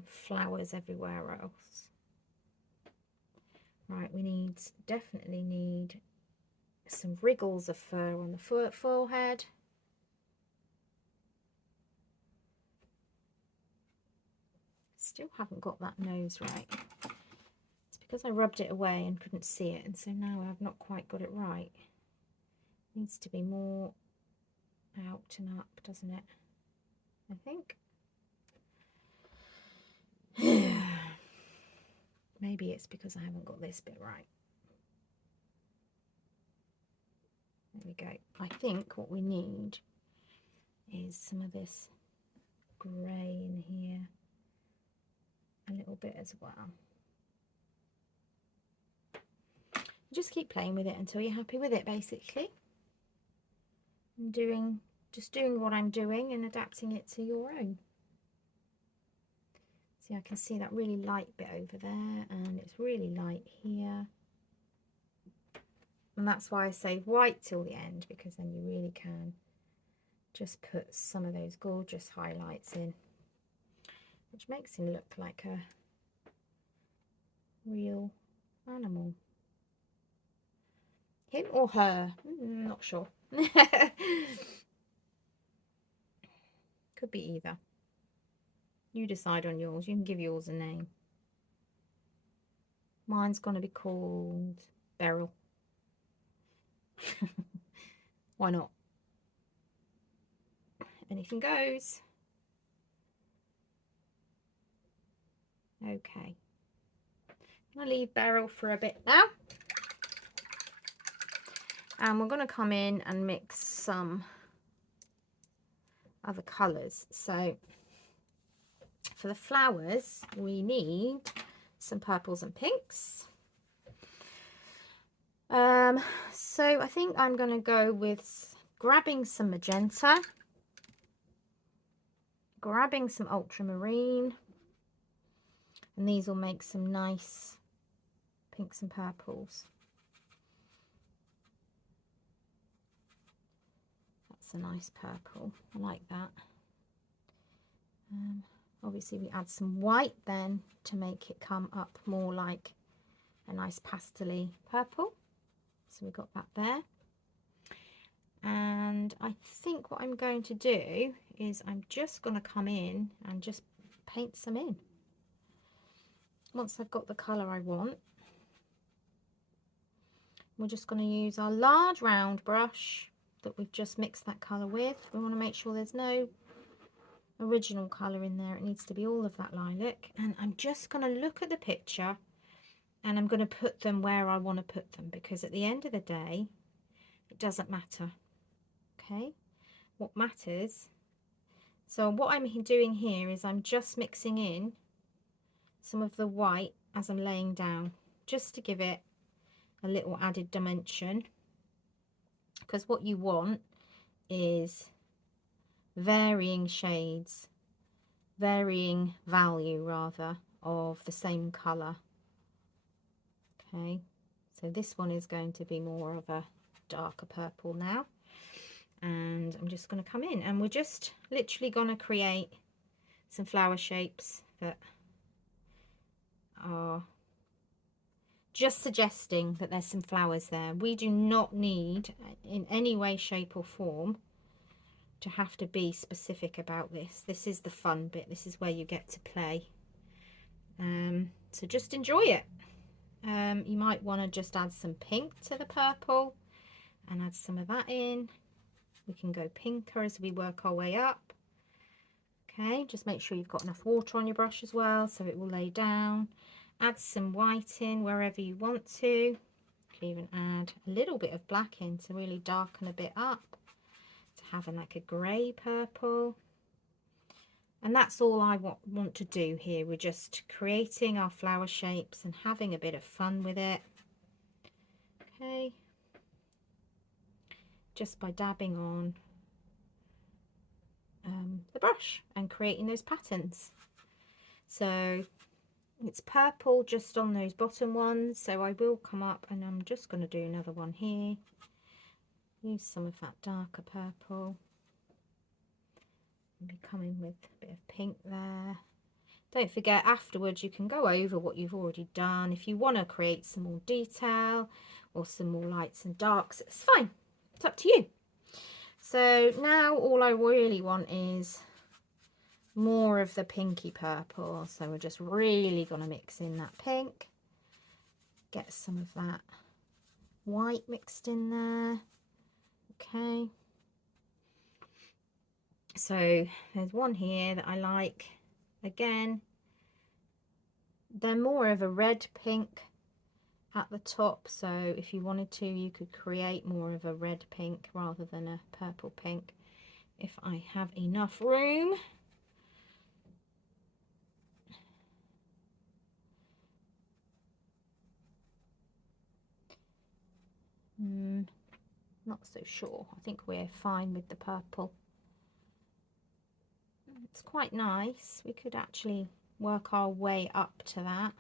flowers everywhere else. Right, we definitely need some wriggles of fur on the forehead. Still haven't got that nose right. It's because I rubbed it away and couldn't see it, and so now I've not quite got it right. It needs to be more out and up, doesn't it? I think. Maybe it's because I haven't got this bit right. There we go. I think what we need is some of this grey in here. A little bit as well. Just keep playing with it until you're happy with it, basically. And just doing what I'm doing and adapting it to your own. See, I can see that really light bit over there, and it's really light here. And that's why I save white till the end, because then you really can just put some of those gorgeous highlights in, which makes him look like a real animal. Him or her? Not sure. Could be either. You decide on yours. You can give yours a name. Mine's going to be called Beryl. Why not? Anything goes. Okay. I'm going to leave Beryl for a bit now. And we're going to come in and mix some other colours. So for the flowers, we need some purples and pinks. So I think I'm going to go with grabbing some magenta, grabbing some ultramarine, and these will make some nice pinks and purples. That's a nice purple. I like that. Obviously we add some white then to make it come up more like a nice pastel-y purple. So we've got that there. And I think what I'm going to do is I'm just going to come in and just paint some in. Once I've got the colour I want, we're just going to use our large round brush that we've just mixed that colour with. We want to make sure there's no original colour in there. It needs to be all of that lilac. And I'm just going to look at the picture and I'm going to put them where I want to put them, because at the end of the day, it doesn't matter. Okay, what matters, so what I'm doing here is I'm just mixing in some of the white as I'm laying down, just to give it a little added dimension, because what you want is varying shades, varying value rather, of the same colour. Okay, so this one is going to be more of a darker purple now. And I'm just going to come in and we're just literally going to create some flower shapes that are just suggesting that there's some flowers there. We do not need in any way, shape or form to have to be specific about this. This is the fun bit. This is where you get to play. So just enjoy it. You might want to just add some pink to the purple and add some of that in. We can go pinker as we work our way up. Okay, just make sure you've got enough water on your brush as well so it will lay down. Add some white in wherever you want to. You can even add a little bit of black in to really darken a bit up, to having like a grey purple. And that's all I want to do here. We're just creating our flower shapes and having a bit of fun with it. Okay, just by dabbing on the brush and creating those patterns. So it's purple just on those bottom ones, so I will come up and I'm just going to do another one here. Use some of that darker purple. Maybe come in with a bit of pink there. Don't forget, afterwards you can go over what you've already done. If you want to create some more detail or some more lights and darks, it's fine. It's up to you. So now all I really want is more of the pinky purple. So we're just really going to mix in that pink. Get some of that white mixed in there. Okay. So there's one here that I like. Again, they're more of a red pink at the top, so if you wanted to, you could create more of a red pink rather than a purple pink if I have enough room. Not so sure. I think we're fine with the purple. It's quite nice. We could actually work our way up to that.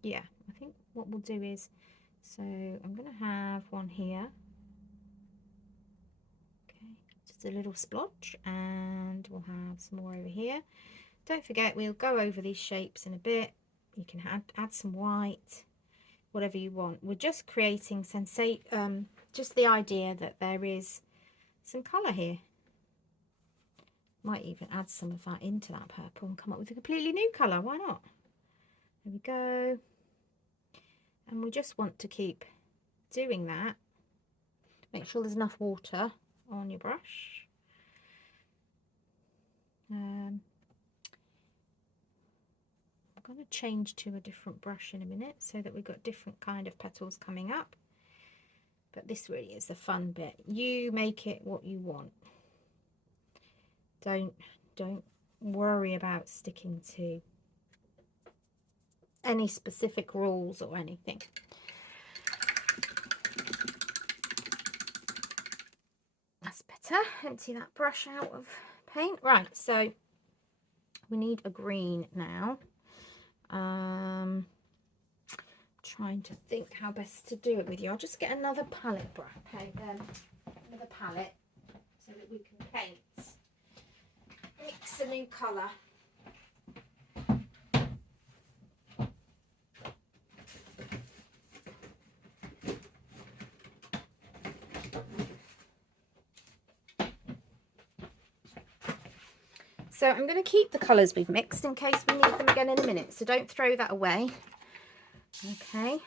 Yeah, I think what we'll do is, so I'm going to have one here. Okay, just a little splotch, and we'll have some more over here. Don't forget, we'll go over these shapes in a bit. You can add some white, whatever you want. We're just creating just the idea that there is some colour here. Might even add some of that into that purple and come up with a completely new colour. Why not? There we go. And we just want to keep doing that. Make sure there's enough water on your brush. I'm going to change to a different brush in a minute so that we've got different kind of petals coming up. But this really is the fun bit. You make it what you want. Don't worry about sticking to any specific rules or anything. That's better. Empty that brush out of paint. Right, so we need a green now. Trying to think how best to do it with you. I'll just get another palette brush, another palette, so that we can paint. Mix a new colour. So I'm going to keep the colours we've mixed in case we need them again in a minute. So don't throw that away. Okay,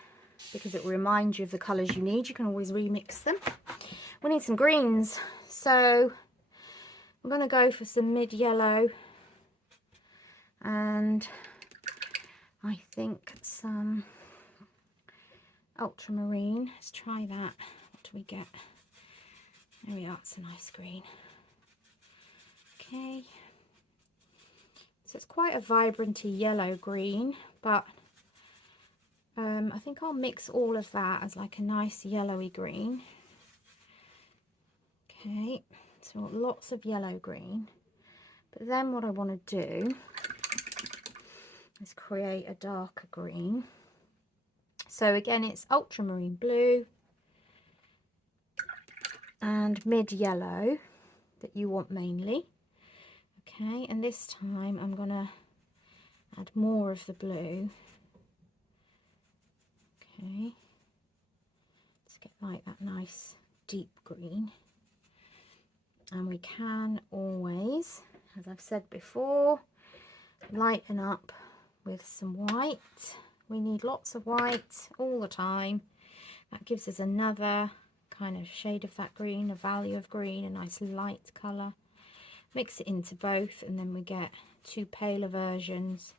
because it will remind you of the colours you need. You can always remix them. We need some greens. So I'm going to go for some mid-yellow. And I think some ultramarine. Let's try that. What do we get? There we are. It's a nice green. Okay. So it's quite a vibrant yellow green, but I think I'll mix all of that as like a nice yellowy green. Okay, so lots of yellow green. But then what I want to do is create a darker green. So again, it's ultramarine blue and mid-yellow that you want mainly. Okay, and this time I'm going to add more of the blue. Okay, let's get like that nice deep green. And we can always, as I've said before, lighten up with some white. We need lots of white all the time That gives us another kind of shade of that green, a value of green, a nice light colour. Mix it into both, and then we get two paler versions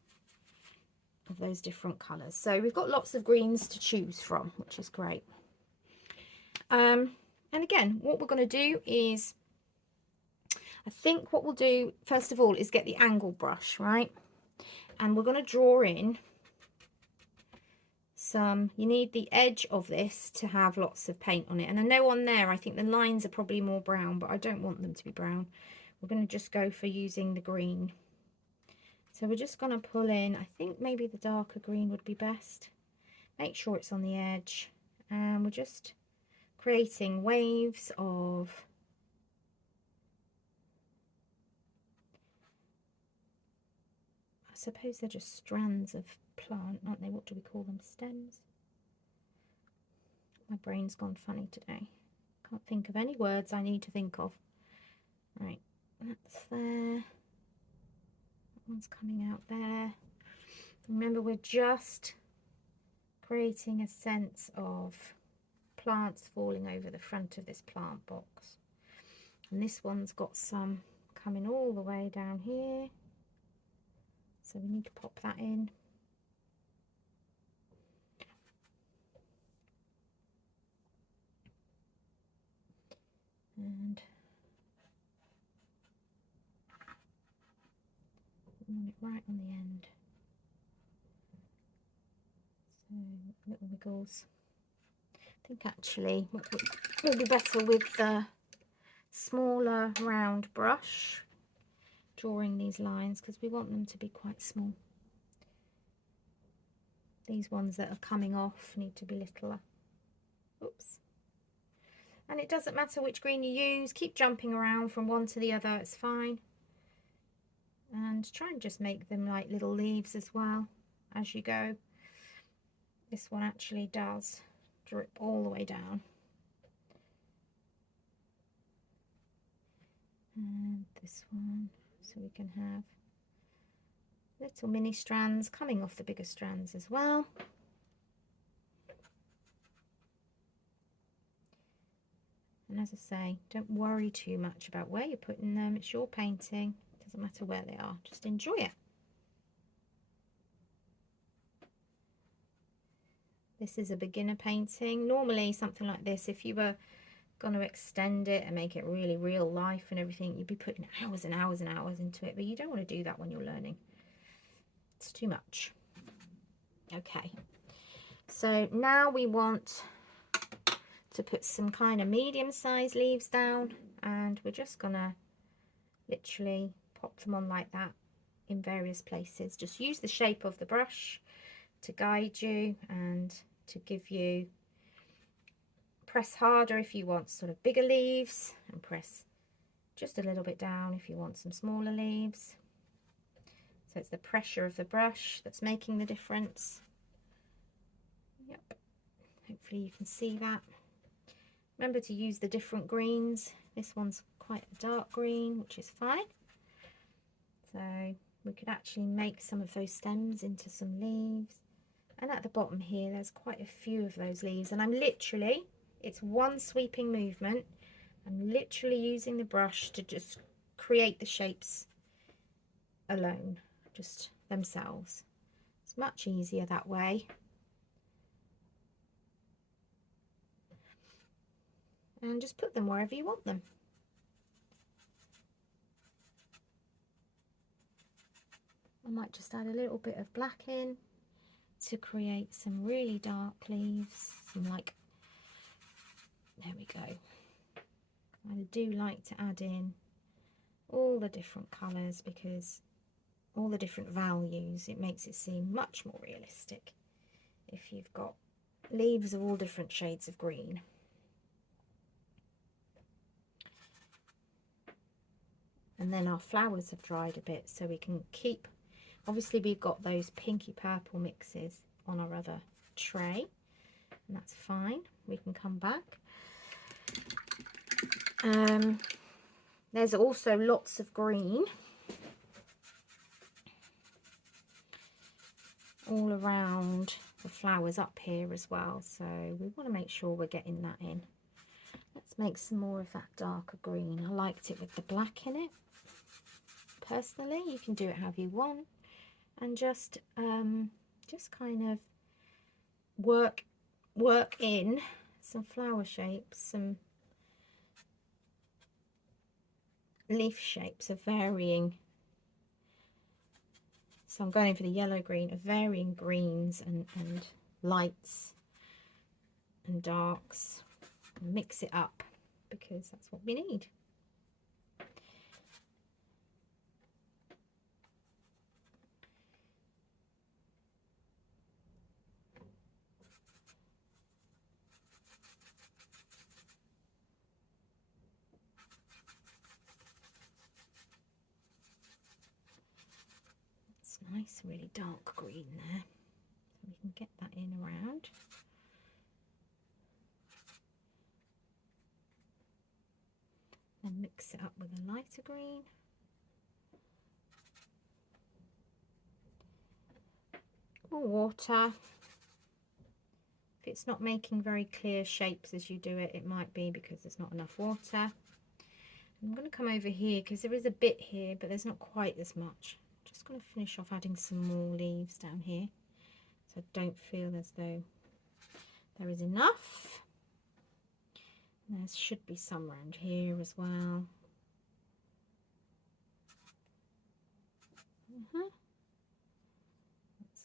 of those different colours. So we've got lots of greens to choose from, which is great. And again, what we're going to do is, I think what we'll do first of all is get the angle brush, right? And we're going to draw in some, you need the edge of this to have lots of paint on it. And I know on there, I think the lines are probably more brown, but I don't want them to be brown. We're going to just go for using the green. So we're just going to pull in, I think maybe the darker green would be best. Make sure it's on the edge. And we're just creating waves of I suppose they're just strands of plant, aren't they? What do we call them? Stems? My brain's gone funny today. Can't think of any words I need to think of. Right, that's there. That one's coming out there. Remember, we're just creating a sense of plants falling over the front of this plant box. And this one's got some coming all the way down here. So we need to pop that in. And we want it right on the end. So little wiggles. I think actually what will be better with the smaller round brush, drawing these lines, because we want them to be quite small. These ones that are coming off need to be littler. Oops. And it doesn't matter which green you use, keep jumping around from one to the other, it's fine. And try and just make them like little leaves as well as you go. This one actually does drip all the way down. And this one, so we can have little mini strands coming off the bigger strands as well. And as I say, don't worry too much about where you're putting them. It's your painting. It doesn't matter where they are. Just enjoy it. This is a beginner painting. Normally something like this, if you were going to extend it and make it really real life and everything, you'd be putting hours and hours and hours into it. But you don't want to do that when you're learning. It's too much. Okay. So now we want to put some kind of medium-sized leaves down, and we're just gonna literally pop them on like that in various places. Just use the shape of the brush to guide you and to give you, press harder if you want sort of bigger leaves, and press just a little bit down if you want some smaller leaves. So it's the pressure of the brush that's making the difference. Yep, hopefully you can see that. Remember to use the different greens. This one's quite a dark green, which is fine. So we could actually make some of those stems into some leaves. And at the bottom here, there's quite a few of those leaves. And I'm literally, it's one sweeping movement. I'm literally using the brush to just create the shapes alone, just themselves. It's much easier that way. And just put them wherever you want them. I might just add a little bit of black in to create some really dark leaves, some like, there we go. I do like to add in all the different colours, because all the different values, it makes it seem much more realistic if you've got leaves of all different shades of green. And then our flowers have dried a bit, so we can keep, obviously we've got those pinky purple mixes on our other tray, and that's fine, we can come back. There's also lots of green all around the flowers up here as well, so we want to make sure we're getting that in. Let's make some more of that darker green. I liked it with the black in it. Personally, you can do it however you want, and just kind of work in some flower shapes, some leaf shapes of varying. So I'm going for the yellow green of varying greens and lights and darks. Mix it up because that's what we need. It's nice, really dark green there, so we can get that in around. And mix it up with a lighter green. More water. If it's not making very clear shapes as you do it, it might be because there's not enough water. I'm going to come over here because there is a bit here, but there's not quite as much. I'm just going to finish off adding some more leaves down here, so I don't feel as though there is enough. And there should be some around here as well. That's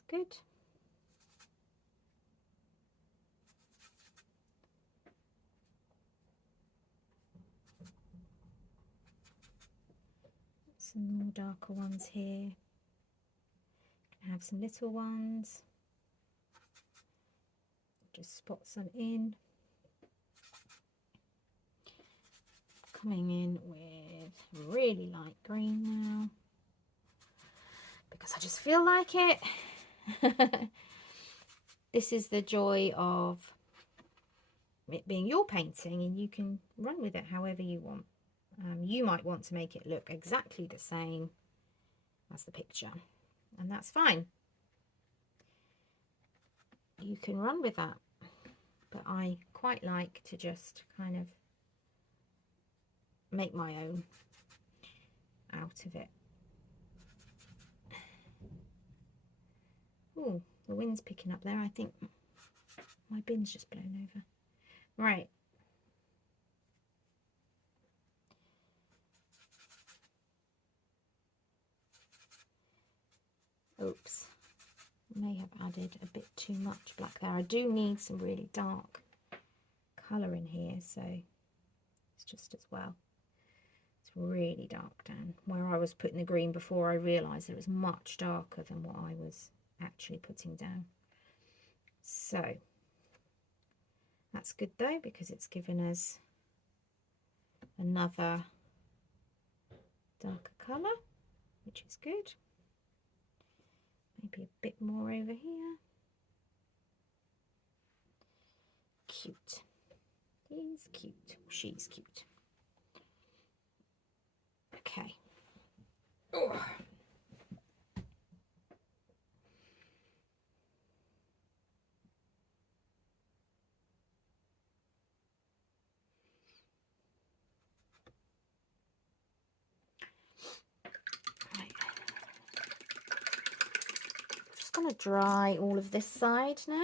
good. Some more darker ones here. Have some little ones. Just spot some in. Coming in with really light green now, because I just feel like it. This is the joy of it being your painting, and you can run with it however you want. You might want to make it look exactly the same as the picture, and that's fine. You can run with that, but I quite like to just kind of make my own out of it. Oh, the wind's picking up there. I think my bin's just blown over. Right. Oops. May have added a bit too much black there. I do need some really dark colour in here, so it's just as well. It's really dark down. Where I was putting the green before, I realised it was much darker than what I was actually putting down. So that's good though, because it's given us another darker colour, which is good. Maybe a bit more over here. Cute. He's cute. She's cute. Okay. Oh. Right. Just going to dry all of this side now.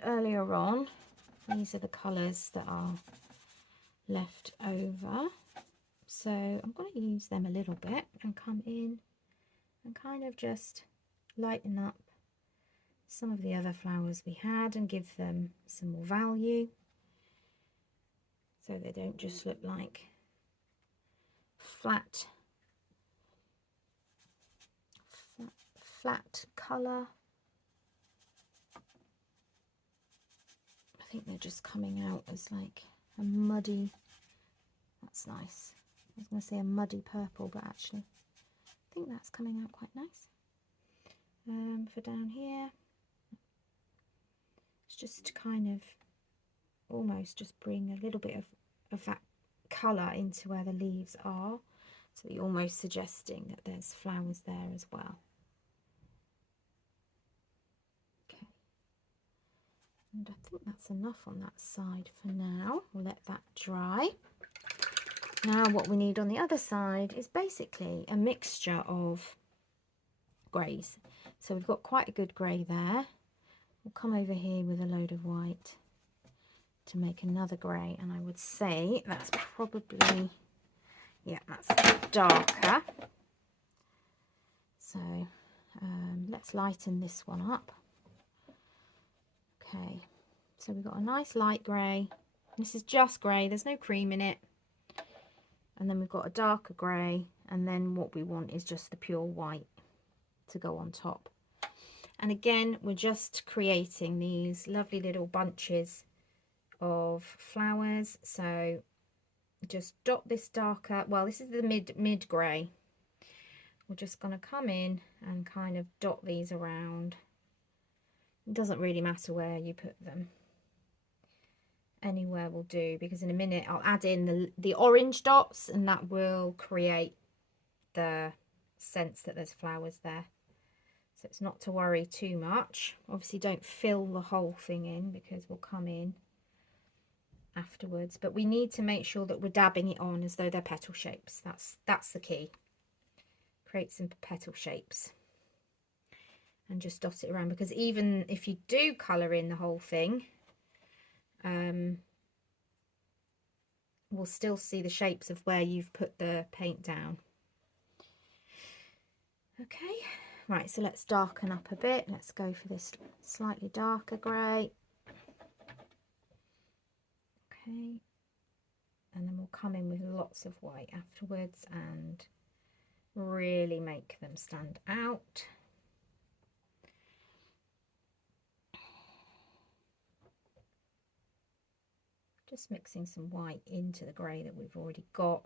mentioned earlier on, these are the colours that are left over. So I'm going to use them a little bit and come in and kind of just lighten up some of the other flowers we had and give them some more value, so they don't just look like flat colour. I think they're just coming out as like a muddy, that's nice. I was going to say a muddy purple, but actually I think that's coming out quite nice. For down here, it's just to kind of almost just bring a little bit of that colour into where the leaves are, so you're almost suggesting that there's flowers there as well. Okay, and I think that's enough on that side for now. We'll let that dry. Now what we need on the other side is basically a mixture of greys. So we've got quite a good grey there. We'll come over here with a load of white to make another grey, and I would say that's probably, yeah, that's darker. So let's lighten this one up. Okay, so we've got a nice light grey. This is just grey, there's no cream in it. And then we've got a darker grey, and then what we want is just the pure white to go on top. And again, we're just creating these lovely little bunches of flowers. So just dot this darker, well, this is the mid grey. We're just going to come in and kind of dot these around. It doesn't really matter where you put them. Anywhere will do, because in a minute I'll add in the orange dots, and that will create the sense that there's flowers there. So it's not to worry too much. Obviously don't fill the whole thing in, because we'll come in afterwards, but we need to make sure that we're dabbing it on as though they're petal shapes. That's the key. Create some petal shapes and just dot it around, because even if you do colour in the whole thing, we'll still see the shapes of where you've put the paint down. Okay, right, so let's darken up a bit. Let's go for this slightly darker grey. Okay, and then we'll come in with lots of white afterwards and really make them stand out. Just mixing some white into the grey that we've already got.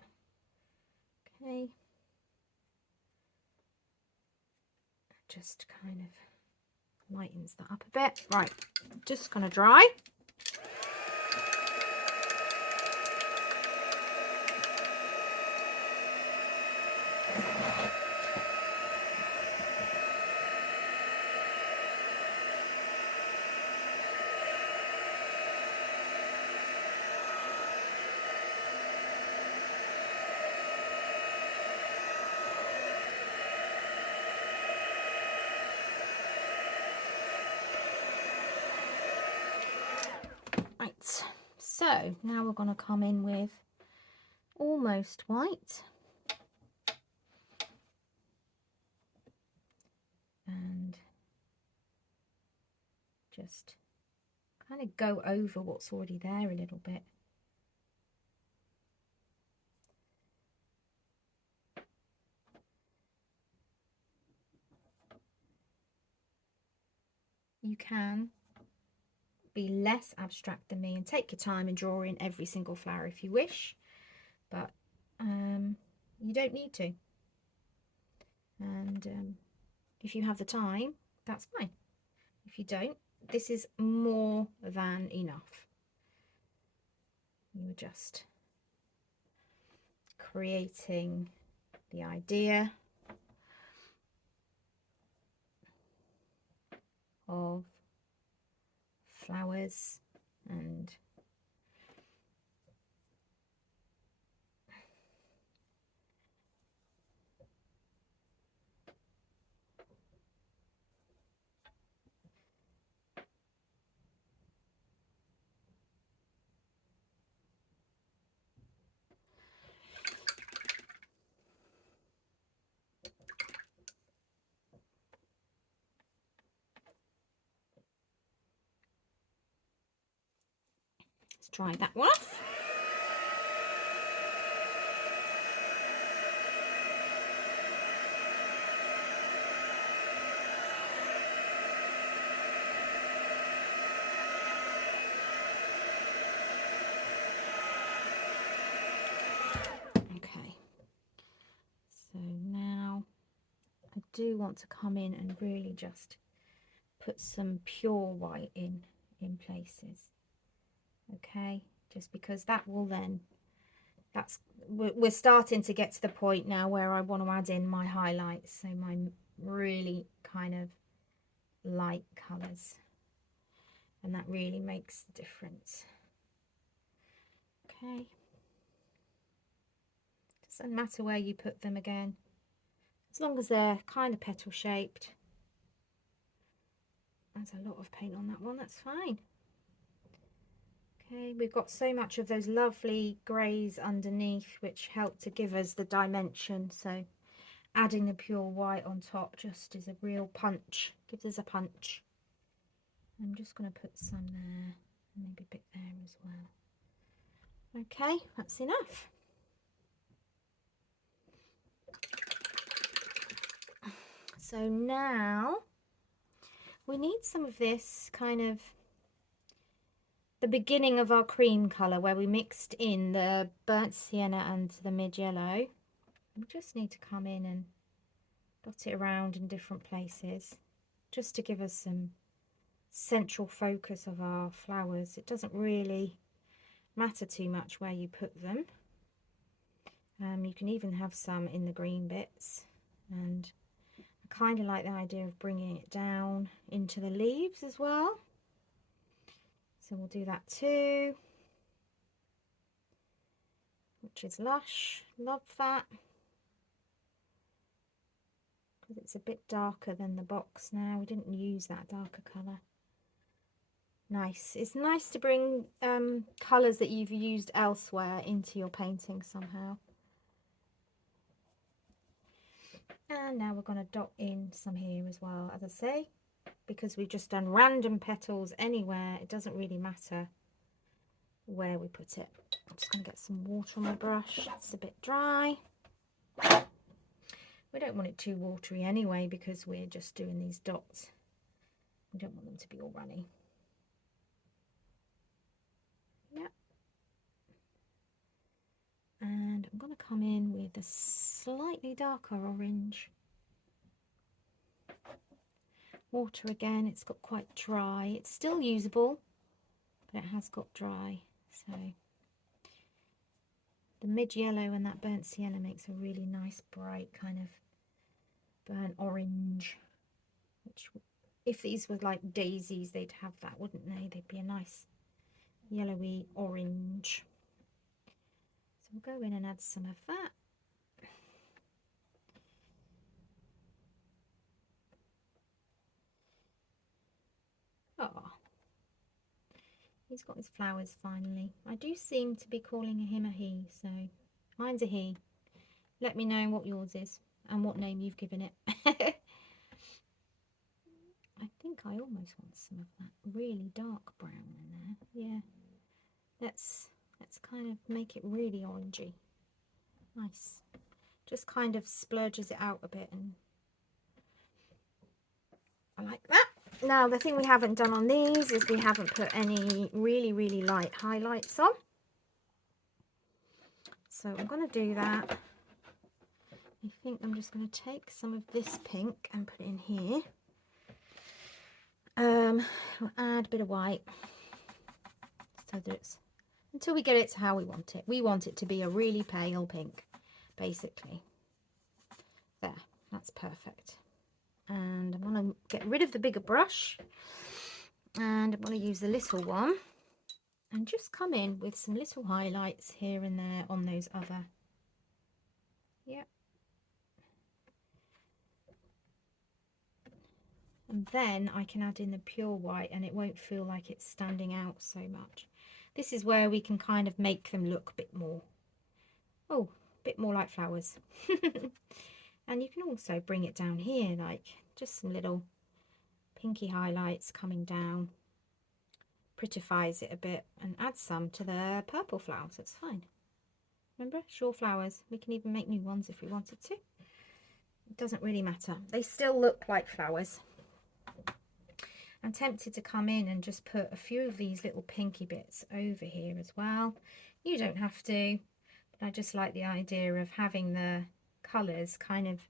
Okay, just kind of lightens that up a bit. Right, just gonna dry. Right, so now we're going to come in with almost white and just kind of go over what's already there a little bit. You can be less abstract than me and take your time and draw in every single flower if you wish, but you don't need to. And if you have the time, that's fine. If you don't, this is more than enough. You're just creating the idea of flowers and dry that one off. Okay, so now I do want to come in and really just put some pure white in places. Okay, just because that will then, we're starting to get to the point now where I want to add in my highlights, so my really kind of light colours, and that really makes the difference. Okay, doesn't matter where you put them again, as long as they're kind of petal shaped. There's a lot of paint on that one, that's fine. Okay, we've got so much of those lovely greys underneath which help to give us the dimension, so adding the pure white on top just is a real punch, gives us a punch. I'm just going to put some there, maybe a bit there as well. Okay, that's enough. So now we need some of this kind of the beginning of our cream colour where we mixed in the burnt sienna and the mid yellow. We just need to come in and dot it around in different places just to give us some central focus of our flowers. It doesn't really matter too much where you put them. You can even have some in the green bits, and I kind of like the idea of bringing it down into the leaves as well. So we'll do that too, which is lush. Love that, because it's a bit darker than the box now. We didn't use that darker colour. Nice. It's nice to bring colours that you've used elsewhere into your painting somehow. And now we're going to dot in some here as well, as I say, because we've just done random petals anywhere. It doesn't really matter where we put it. I'm just going to get some water on my brush. It's a bit dry. We don't want it too watery anyway because we're just doing these dots. We don't want them to be all runny. Yep. And I'm going to come in with a slightly darker orange. Water again, it's got quite dry. It's still usable, but it has got dry. So the mid yellow and that burnt sienna makes a really nice bright kind of burnt orange, which if these were like daisies, they'd have that, wouldn't they? They'd be a nice yellowy orange. So we'll go in and add some of that. Oh, he's got his flowers finally. I do seem to be calling him a he, so mine's a he. Let me know what yours is and what name you've given it. I think I almost want some of that really dark brown in there. Yeah, let's kind of make it really orangey. Nice. Just kind of splurges it out a bit, and I like that. Now the thing we haven't done on these is we haven't put any really light highlights on. So I'm going to do that. I think I'm just going to take some of this pink and put it in here. We'll add a bit of white so that it's, until we get it to how we want it. We want it to be a really pale pink, basically. There, that's perfect. And I'm going to get rid of the bigger brush, and I'm going to use the little one and just come in with some little highlights here and there on those other. Yep. And then I can add in the pure white and it won't feel like it's standing out so much. This is where we can kind of make them look a bit more, oh, a bit more like flowers. And you can also bring it down here, like just some little pinky highlights coming down, prettifies it a bit and adds some to the purple flowers. That's fine. Remember, shore flowers. We can even make new ones if we wanted to. It doesn't really matter. They still look like flowers. I'm tempted to come in and just put a few of these little pinky bits over here as well. You don't have to, but I just like the idea of having the colours kind of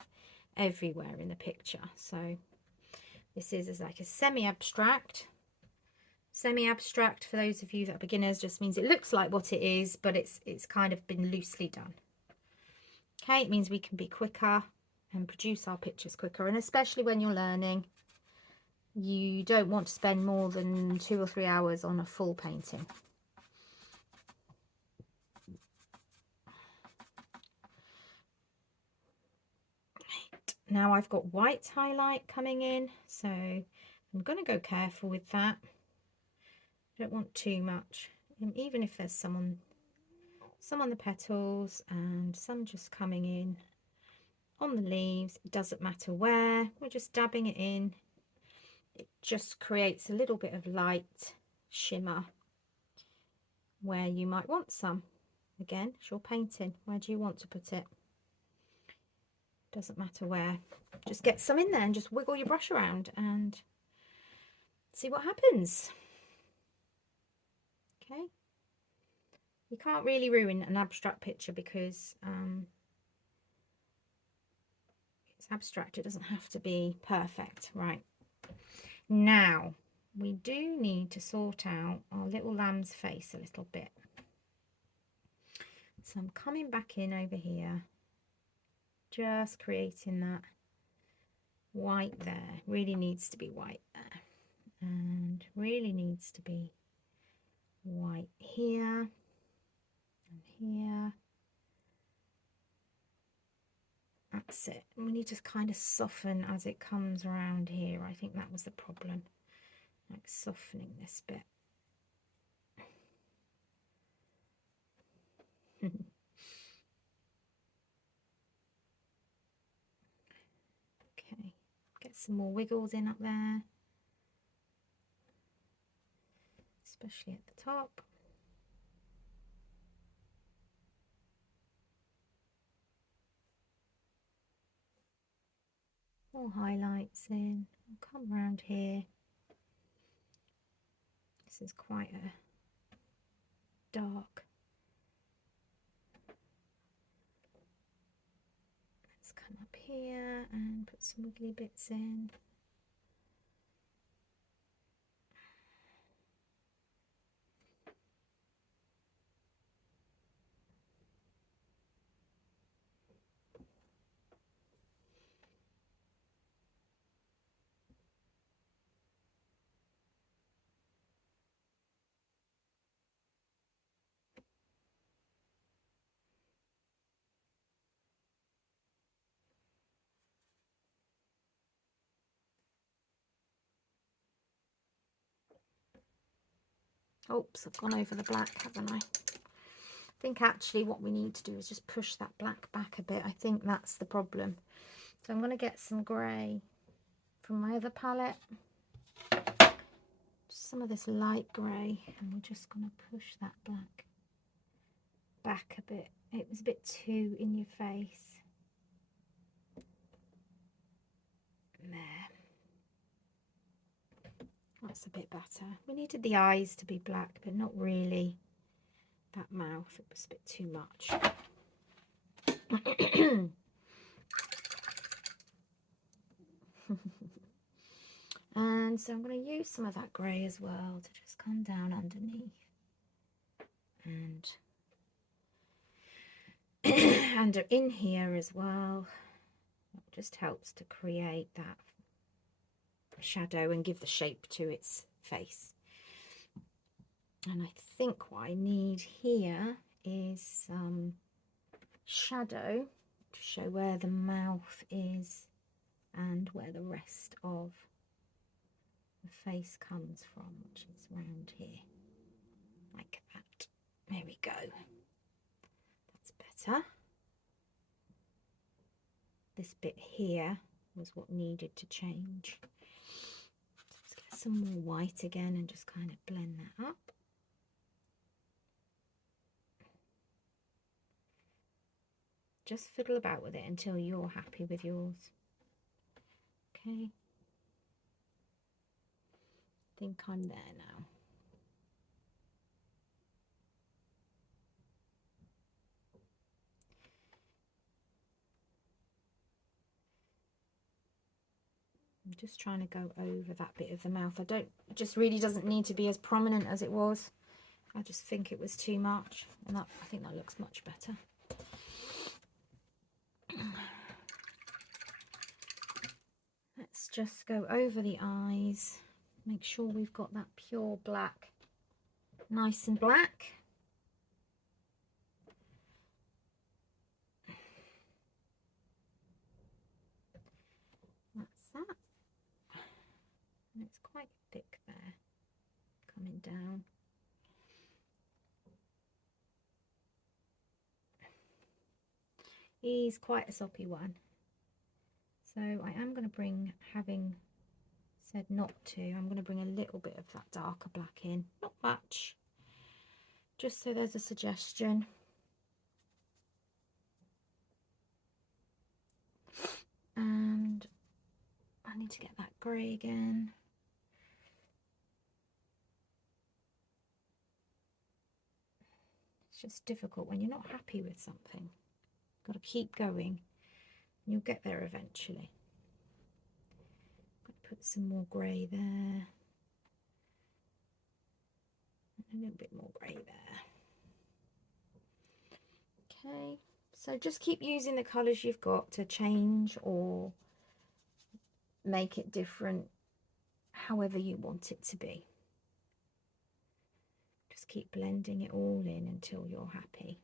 everywhere in the picture. So this is like a semi-abstract. Semi-abstract, for those of you that are beginners, just means it looks like what it is, but it's kind of been loosely done. Okay, it means we can be quicker and produce our pictures quicker, and especially when you're learning, you don't want to spend more than 2 or 3 hours on a full painting. Right. Now I've got white highlight coming in, so I'm going to go careful with that. I don't want too much, and even if there's some on the petals and some just coming in on the leaves, it doesn't matter where, we're just dabbing it in. It just creates a little bit of light shimmer where you might want some. Again, it's your painting. Where do you want to put it? Doesn't matter where. Just get some in there and just wiggle your brush around and see what happens. Okay. You can't really ruin an abstract picture because it's abstract. It doesn't have to be perfect. Right. Now, we do need to sort out our little lamb's face a little bit. So I'm coming back in over here, just creating that white there. Really needs to be white there. And really needs to be white here and here. That's it. We need to kind of soften as it comes around here. I think that was the problem. Like softening this bit. Okay, get some more wiggles in up there. Especially at the top. More highlights in. I'll come around here. This is quite a dark. Let's come up here and put some wiggly bits in. Oops, I've gone over the black, haven't I? I think actually what we need to do is just push that black back a bit. I think that's the problem. So I'm going to get some grey from my other palette. Just some of this light grey, and we're just going to push that black back a bit. It was a bit too in your face. There. That's a bit better. We needed the eyes to be black, but not really that mouth. It was a bit too much. And so I'm going to use some of that grey as well to just come down underneath. And in here as well. It just helps to create that shadow and give the shape to its face. And I think what I need here is some shadow to show where the mouth is and where the rest of the face comes from, which is around here, like that. There we go. That's better. This bit here was what needed to change. Let's get some more white again and just kind of blend that up. just fiddle about with it until you're happy with yours. Okay. I think I'm there now. I'm just trying to go over that bit of the mouth. It just really doesn't need to be as prominent as it was. I just think it was too much, and I think that looks much better. Let's just go over the eyes. Make sure we've got that pure black nice and black. That's that. And it's quite thick there, coming down. He's quite a soppy one. So I am going to bring, having said not to, I'm going to bring a little bit of that darker black in. Not much. Just so there's a suggestion. And I need to get that grey again. It's just difficult when you're not happy with something. Got to keep going. You'll get there eventually. Put some more grey there. A little bit more grey there. Okay, so just keep using the colours you've got to change or make it different however you want it to be. Just keep blending it all in until you're happy.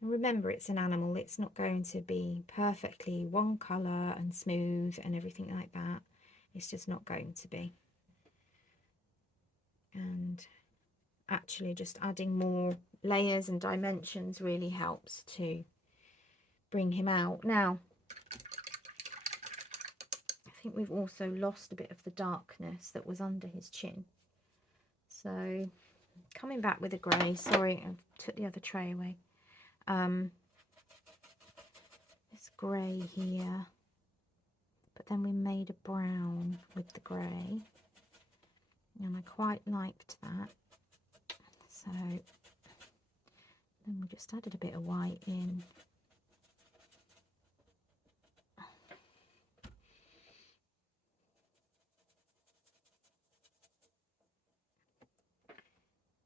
And remember, it's an animal. It's not going to be perfectly one colour and smooth and everything like that. It's just not going to be. And actually just adding more layers and dimensions really helps to bring him out. Now, I think we've also lost a bit of the darkness that was under his chin. So coming back with a grey, sorry, I took the other tray away. This grey here, but then we made a brown with the grey, and I quite liked that. So then we just added a bit of white in.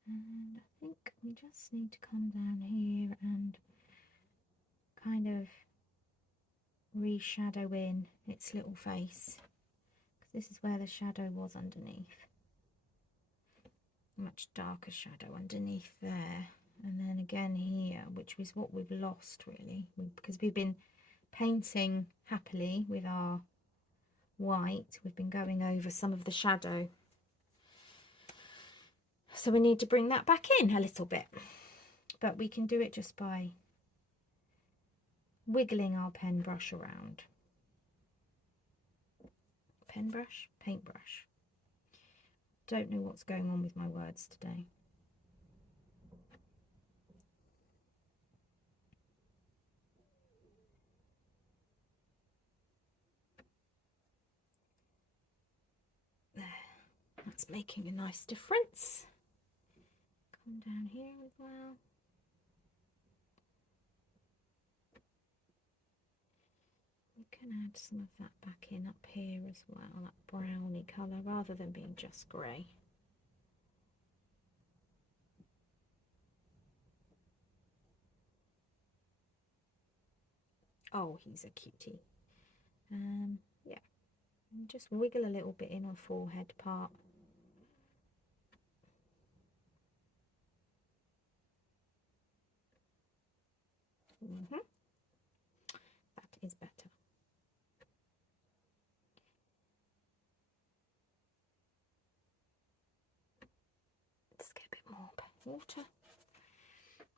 And I think we just need to come down here and kind of reshadow in its little face, because this is where the shadow was underneath. Much darker shadow underneath there, and then again here, which is what we've lost really, because we've been painting happily with our white. We've been going over some of the shadow, so we need to bring that back in a little bit, but we can do it just by wiggling our pen brush around. Pen brush, paintbrush. Don't know what's going on with my words today. There, that's making a nice difference. Come down here as well. We can add some of that back in up here as well, that browny colour, rather than being just grey. Oh, he's a cutie. Yeah, and just wiggle a little bit in our forehead part. That is better. Let's get a bit more water.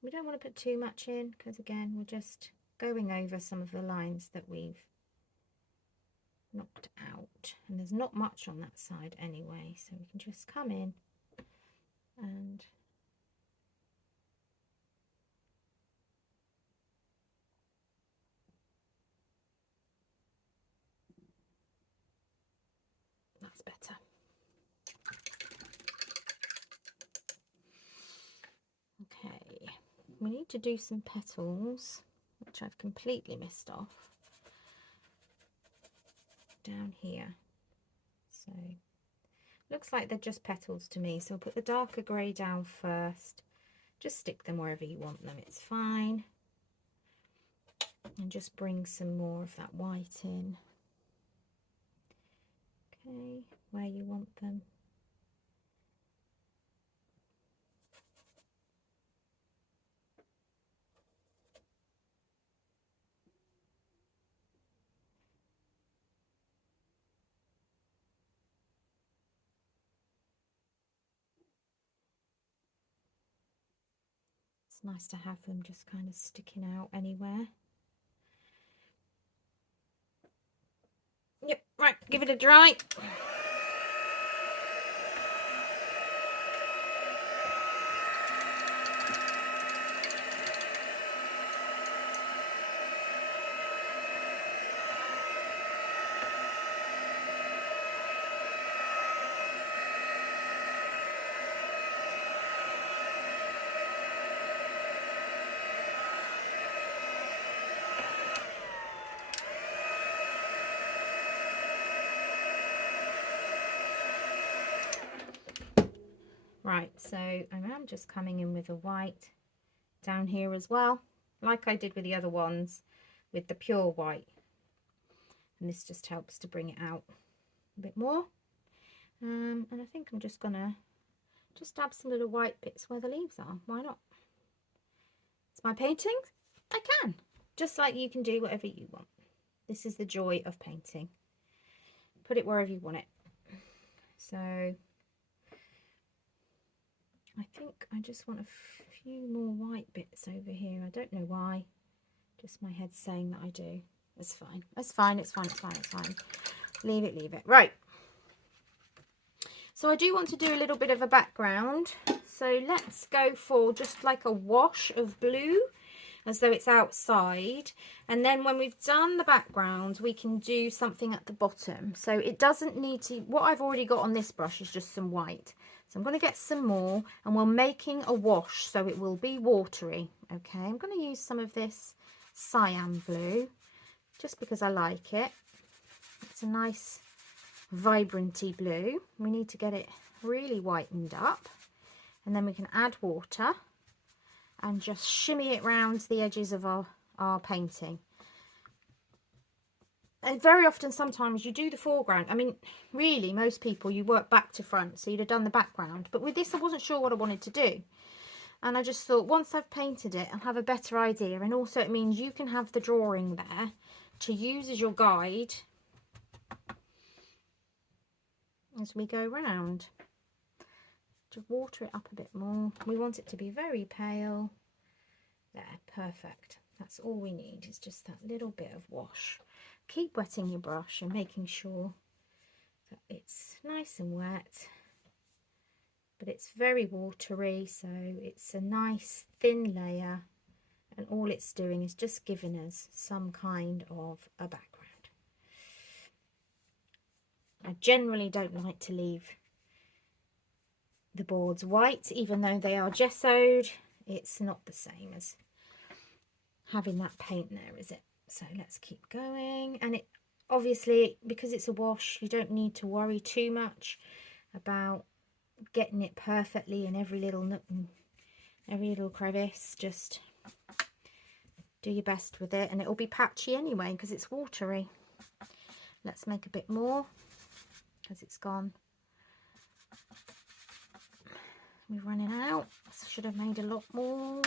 We don't want to put too much in, because again, we're just going over some of the lines that we've knocked out, and there's not much on that side anyway, so we can just come in and we need to do some petals, which I've completely missed off down here. So looks like they're just petals to me, so I'll put the darker grey down first. Just stick them wherever you want them, it's fine. And just bring some more of that white in. Okay, where you want them. It's nice to have them just kind of sticking out anywhere. Yep, right, give it a dry. Right, so I am just coming in with a white down here as well, like I did with the other ones, with the pure white. And this just helps to bring it out a bit more. And I think I'm just gonna dab some little white bits where the leaves are. Why not? It's my painting. I can. Just like you can do whatever you want. This is the joy of painting. Put it wherever you want it. So I think I just want a few more white bits over here. I don't know why. Just my head's saying that I do. It's fine. It's fine. It's fine. It's fine. It's fine. Leave it. Leave it. Right. So I do want to do a little bit of a background. So let's go for just like a wash of blue, as though it's outside. And then when we've done the background, we can do something at the bottom. So it doesn't need to, what I've already got on this brush is just some white. So I'm going to get some more, and we're making a wash, so it will be watery. Okay, I'm going to use some of this cyan blue, just because I like it. It's a nice vibranty blue. We need to get it really whitened up, and then we can add water and just shimmy it round the edges of our painting. And very often, sometimes you do the foreground. I mean, really, most people, you work back to front, so you'd have done the background. But with this, I wasn't sure what I wanted to do. And I just thought, once I've painted it, I'll have a better idea. And also, it means you can have the drawing there to use as your guide as we go round. To water it up a bit more. We want it to be very pale. There, perfect. That's all we need, is just that little bit of wash. Keep wetting your brush and making sure that it's nice and wet, but it's very watery, so it's a nice thin layer, and all it's doing is just giving us some kind of a background. I generally don't like to leave the boards white, even though they are gessoed. It's not the same as having that paint there, is it? So let's keep going. And it obviously, because it's a wash, you don't need to worry too much about getting it perfectly in every little nook and every little crevice. Just do your best with it, and it'll be patchy anyway because it's watery. Let's make a bit more because it's gone. We're running out. Should have made a lot more.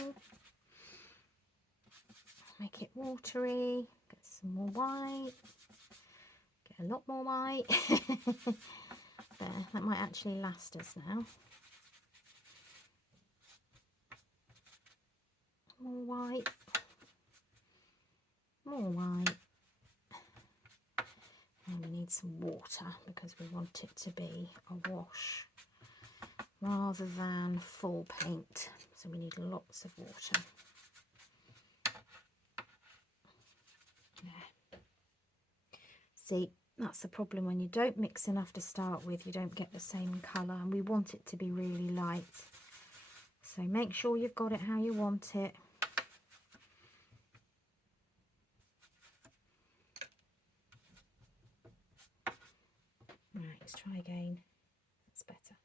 Make it watery. Get some more white. Get a lot more white. There, that might actually last us now. More white. More white. And we need some water because we want it to be a wash rather than full paint. So we need lots of water. There. See, that's the problem when you don't mix enough to start with, you don't get the same colour, and we want it to be really light. So make sure you've got it how you want it. Try again. That's better.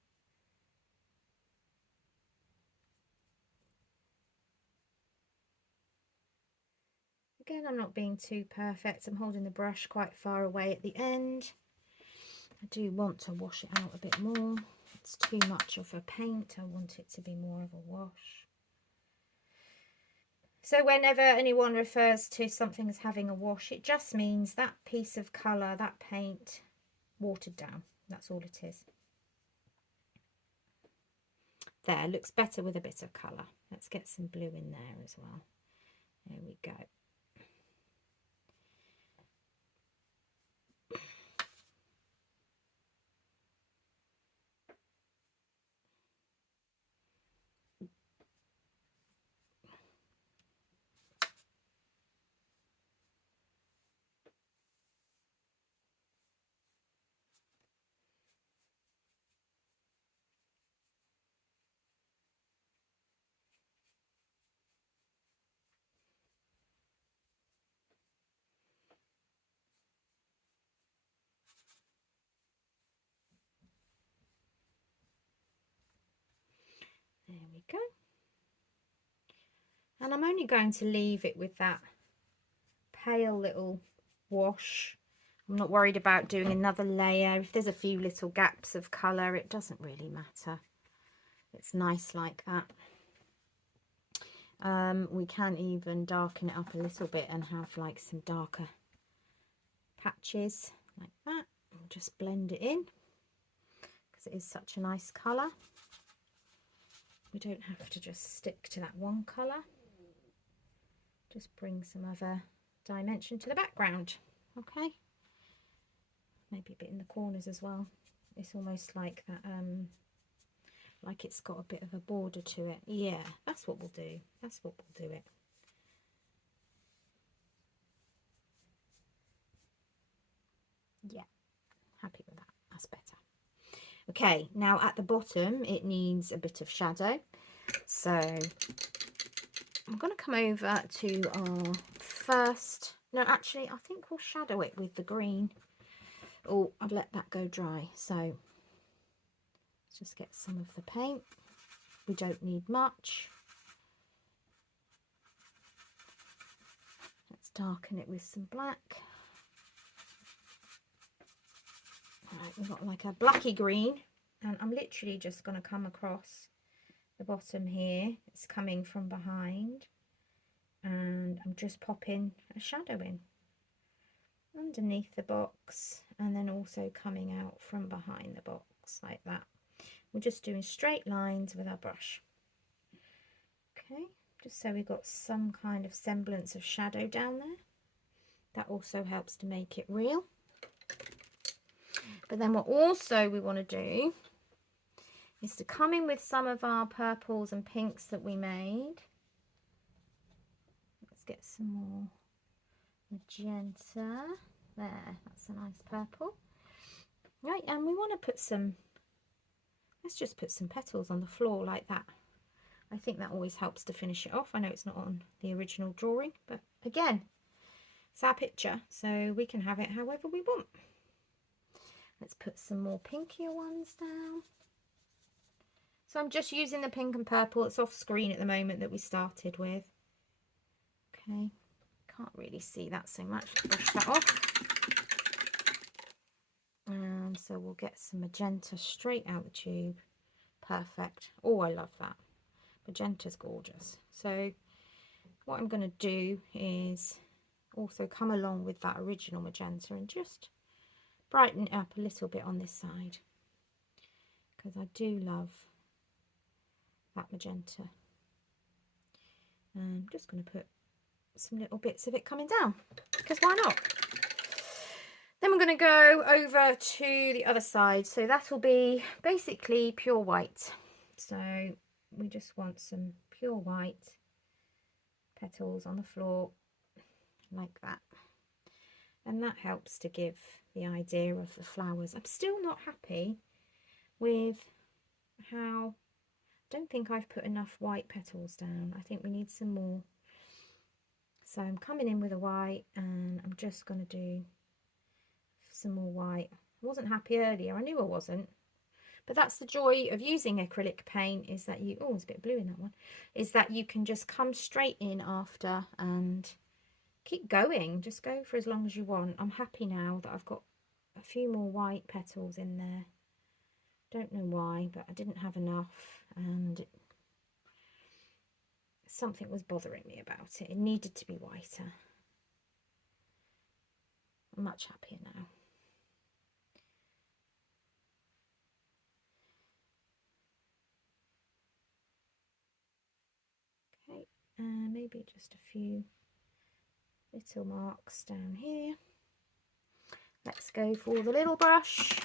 Again, I'm not being too perfect. I'm holding the brush quite far away at the end. I do want to wash it out a bit more. It's too much of a paint. I want it to be more of a wash. So whenever anyone refers to something as having a wash, it just means that piece of colour, that paint, watered down. That's all it is. There, looks better with a bit of colour. Let's get some blue in there as well. There we go. There we go. And I'm only going to leave it with that pale little wash. I'm not worried about doing another layer. If there's a few little gaps of colour, it doesn't really matter. It's nice like that. We can even darken it up a little bit and have like some darker patches like that. And just blend it in because it is such a nice colour. We don't have to just stick to that one colour. Just bring some other dimension to the background. Okay. Maybe a bit in the corners as well. It's almost like that, like it's got a bit of a border to it. Yeah, that's what we'll do. That's what we'll do it. Yeah, happy with that. That's better. Okay, now at the bottom it needs a bit of shadow. So I'm going to come over to our first, no, actually I think we'll shadow it with the green. Oh, I've let that go dry. So let's just get some of the paint. We don't need much. Let's darken it with some black. Right, we've got like a blacky green, and I'm literally just going to come across the bottom here. It's coming from behind, and I'm just popping a shadow in underneath the box, and then also coming out from behind the box like that. We're just doing straight lines with our brush. Okay, just so we've got some kind of semblance of shadow down there. That also helps to make it real. But then what also we want to do is to come in with some of our purples and pinks that we made. Let's get some more magenta. There, that's a nice purple. Right, and we want to put some, let's just put some petals on the floor like that. I think that always helps to finish it off. I know it's not on the original drawing, but again, it's our picture, so we can have it however we want. Let's put some more pinkier ones down. So I'm just using the pink and purple. It's off screen at the moment that we started with. Okay, can't really see that so much. Brush that off. And so we'll get some magenta straight out the tube. Perfect. Oh, I love that. Magenta's gorgeous. So what I'm going to do is also come along with that original magenta and just brighten it up a little bit on this side, because I do love that magenta. And I'm just going to put some little bits of it coming down, because why not? Then we're going to go over to the other side, so that will be basically pure white. So we just want some pure white petals on the floor like that, and that helps to give the idea of the flowers. I'm still not happy with how, I don't think I've put enough white petals down. I think we need some more. So I'm coming in with a white, and I'm just going to do some more white I wasn't happy earlier. I knew I wasn't. But that's the joy of using acrylic paint, is that you, oh, there's a bit of blue in that one, is that you can just come straight in after and keep going. Just go for as long as you want. I'm happy now that I've got a few more white petals in there. Don't know why, but I didn't have enough, and something was bothering me about it. It needed to be whiter. I'm much happier now. Okay, and maybe just a few little marks down here. Let's go for the little brush.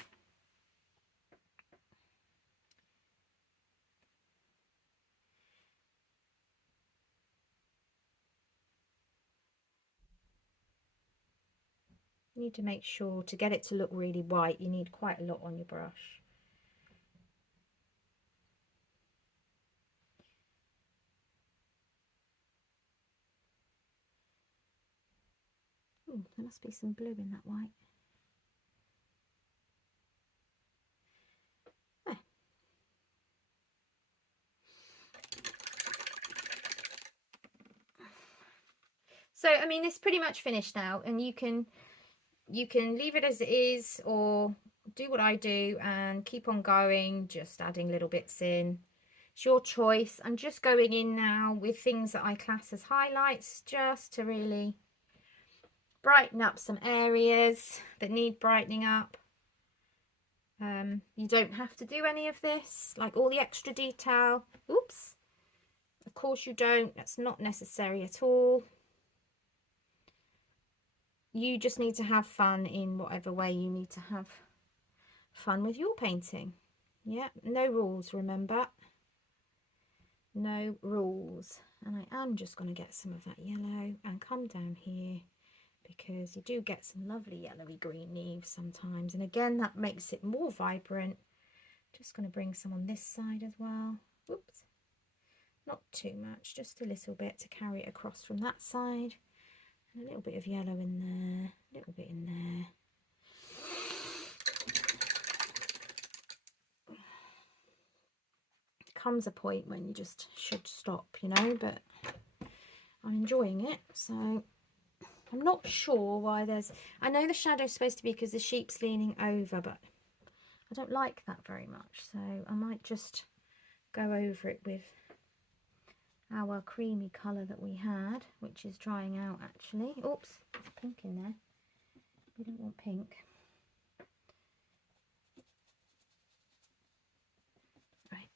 You need to make sure to get it to look really white, you need quite a lot on your brush. Ooh, there must be some blue in that white. There. So, I mean, it's pretty much finished now, and you can leave it as it is, or do what I do and keep on going, just adding little bits in. It's your choice. I'm just going in now with things that I class as highlights, just to really brighten up some areas that need brightening up. You don't have to do any of this, like all the extra detail. Oops. Of course you don't. That's not necessary at all. You just need to have fun in whatever way you need to have fun with your painting. Yeah, no rules, remember. No rules. And I am just going to get some of that yellow and come down here, because you do get some lovely yellowy green leaves sometimes, and again that makes it more vibrant. Just going to bring some on this side as well. Oops, not too much, just a little bit to carry it across from that side, and a little bit of yellow in there, a little bit in there. Comes a point when you just should stop, you know, but I'm enjoying it. So I'm not sure why there's, I know the shadow's supposed to be because the sheep's leaning over, but I don't like that very much, so I might just go over it with our creamy colour that we had, which is drying out actually. Oops, there's pink in there. We don't want pink. Right.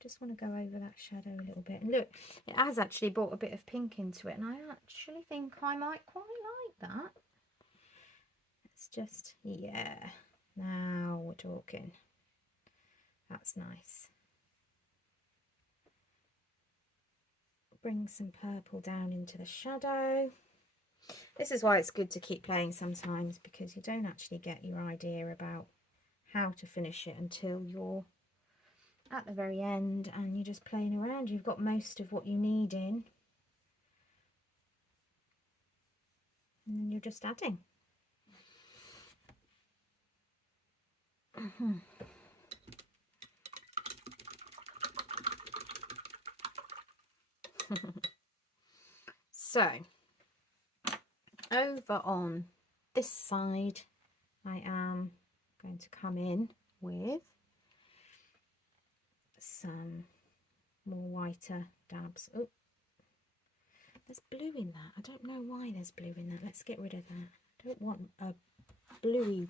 Just want to go over that shadow a little bit. And look, it has actually brought a bit of pink into it, and I actually think I might quite like that. It's just, yeah, now we're talking. That's nice. Bring some purple down into the shadow. This is why it's good to keep playing sometimes, because you don't actually get your idea about how to finish it until you're at the very end and you're just playing around. You've got most of what you need in, and then you're just adding. So over on this side I am going to come in with some more whiter dabs. Oh, there's blue in that. I don't know why there's blue in that. Let's get rid of that. I don't want a blue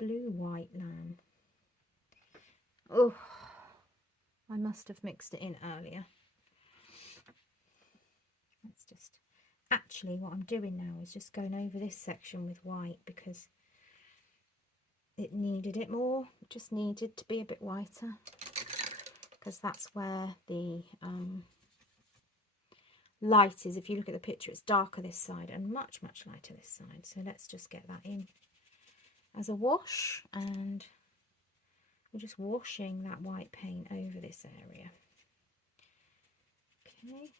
white lamb. Oh, I must have mixed it in earlier. Let's just, actually what I'm doing now is just going over this section with white, because it needed it more. It just needed to be a bit whiter, because that's where the light is. If you look at the picture, it's darker this side and much lighter this side. So let's just get that in as a wash, and we're just washing that white paint over this area. Okay,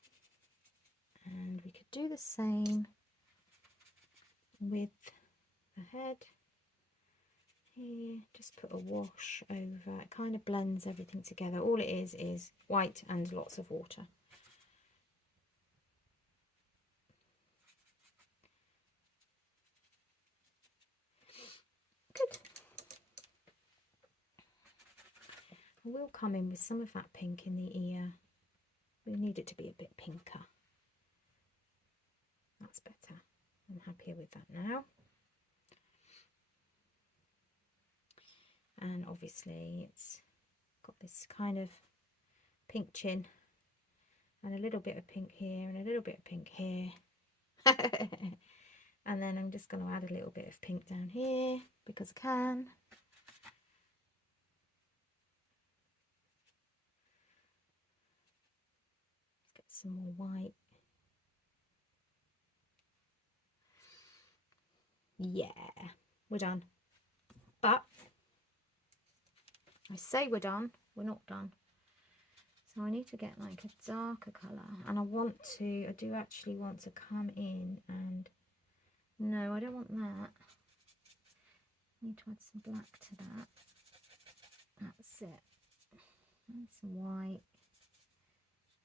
and we could do the same with the head here. Just put a wash over. It kind of blends everything together. All it is white and lots of water. Good. I will come in with some of that pink in the ear. We need it to be a bit pinker. That's better. I'm happier with that now. And obviously it's got this kind of pink chin and a little bit of pink here and a little bit of pink here. And then I'm just going to add a little bit of pink down here because I can. Let's get some more white. Yeah, we're done. But I say we're done, we're not done. So I need to get like a darker colour, and I do actually want to come in and, no, I don't want that. I need to add some black to that. That's it. And some white.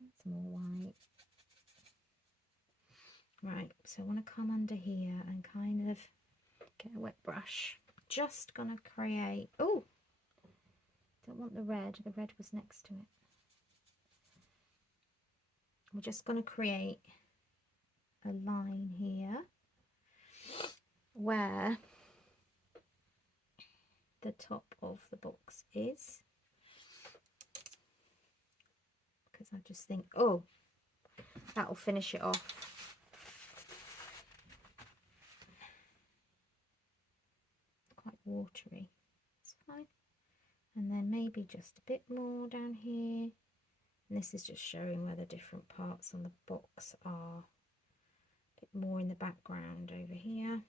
And some more white. Right, so I want to come under here and kind of get a wet brush. Just gonna create, oh, don't want the red was next to it. We're just going to create a line here where the top of the box is, because I just think, oh, that'll finish it off. Quite watery, it's fine. And then maybe just a bit more down here. And this is just showing where the different parts on the box are. A bit more in the background over here.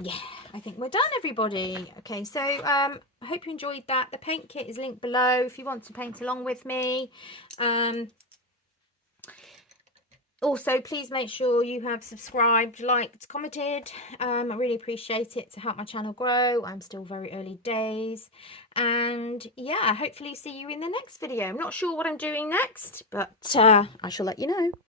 Yeah, I think we're done, everybody. Okay, so I hope you enjoyed that. The paint kit is linked below if you want to paint along with me. Also, please make sure you have subscribed, liked, commented. I really appreciate it to help my channel grow. I'm still very early days. And yeah, hopefully see you in the next video. I'm not sure what I'm doing next, but I shall let you know.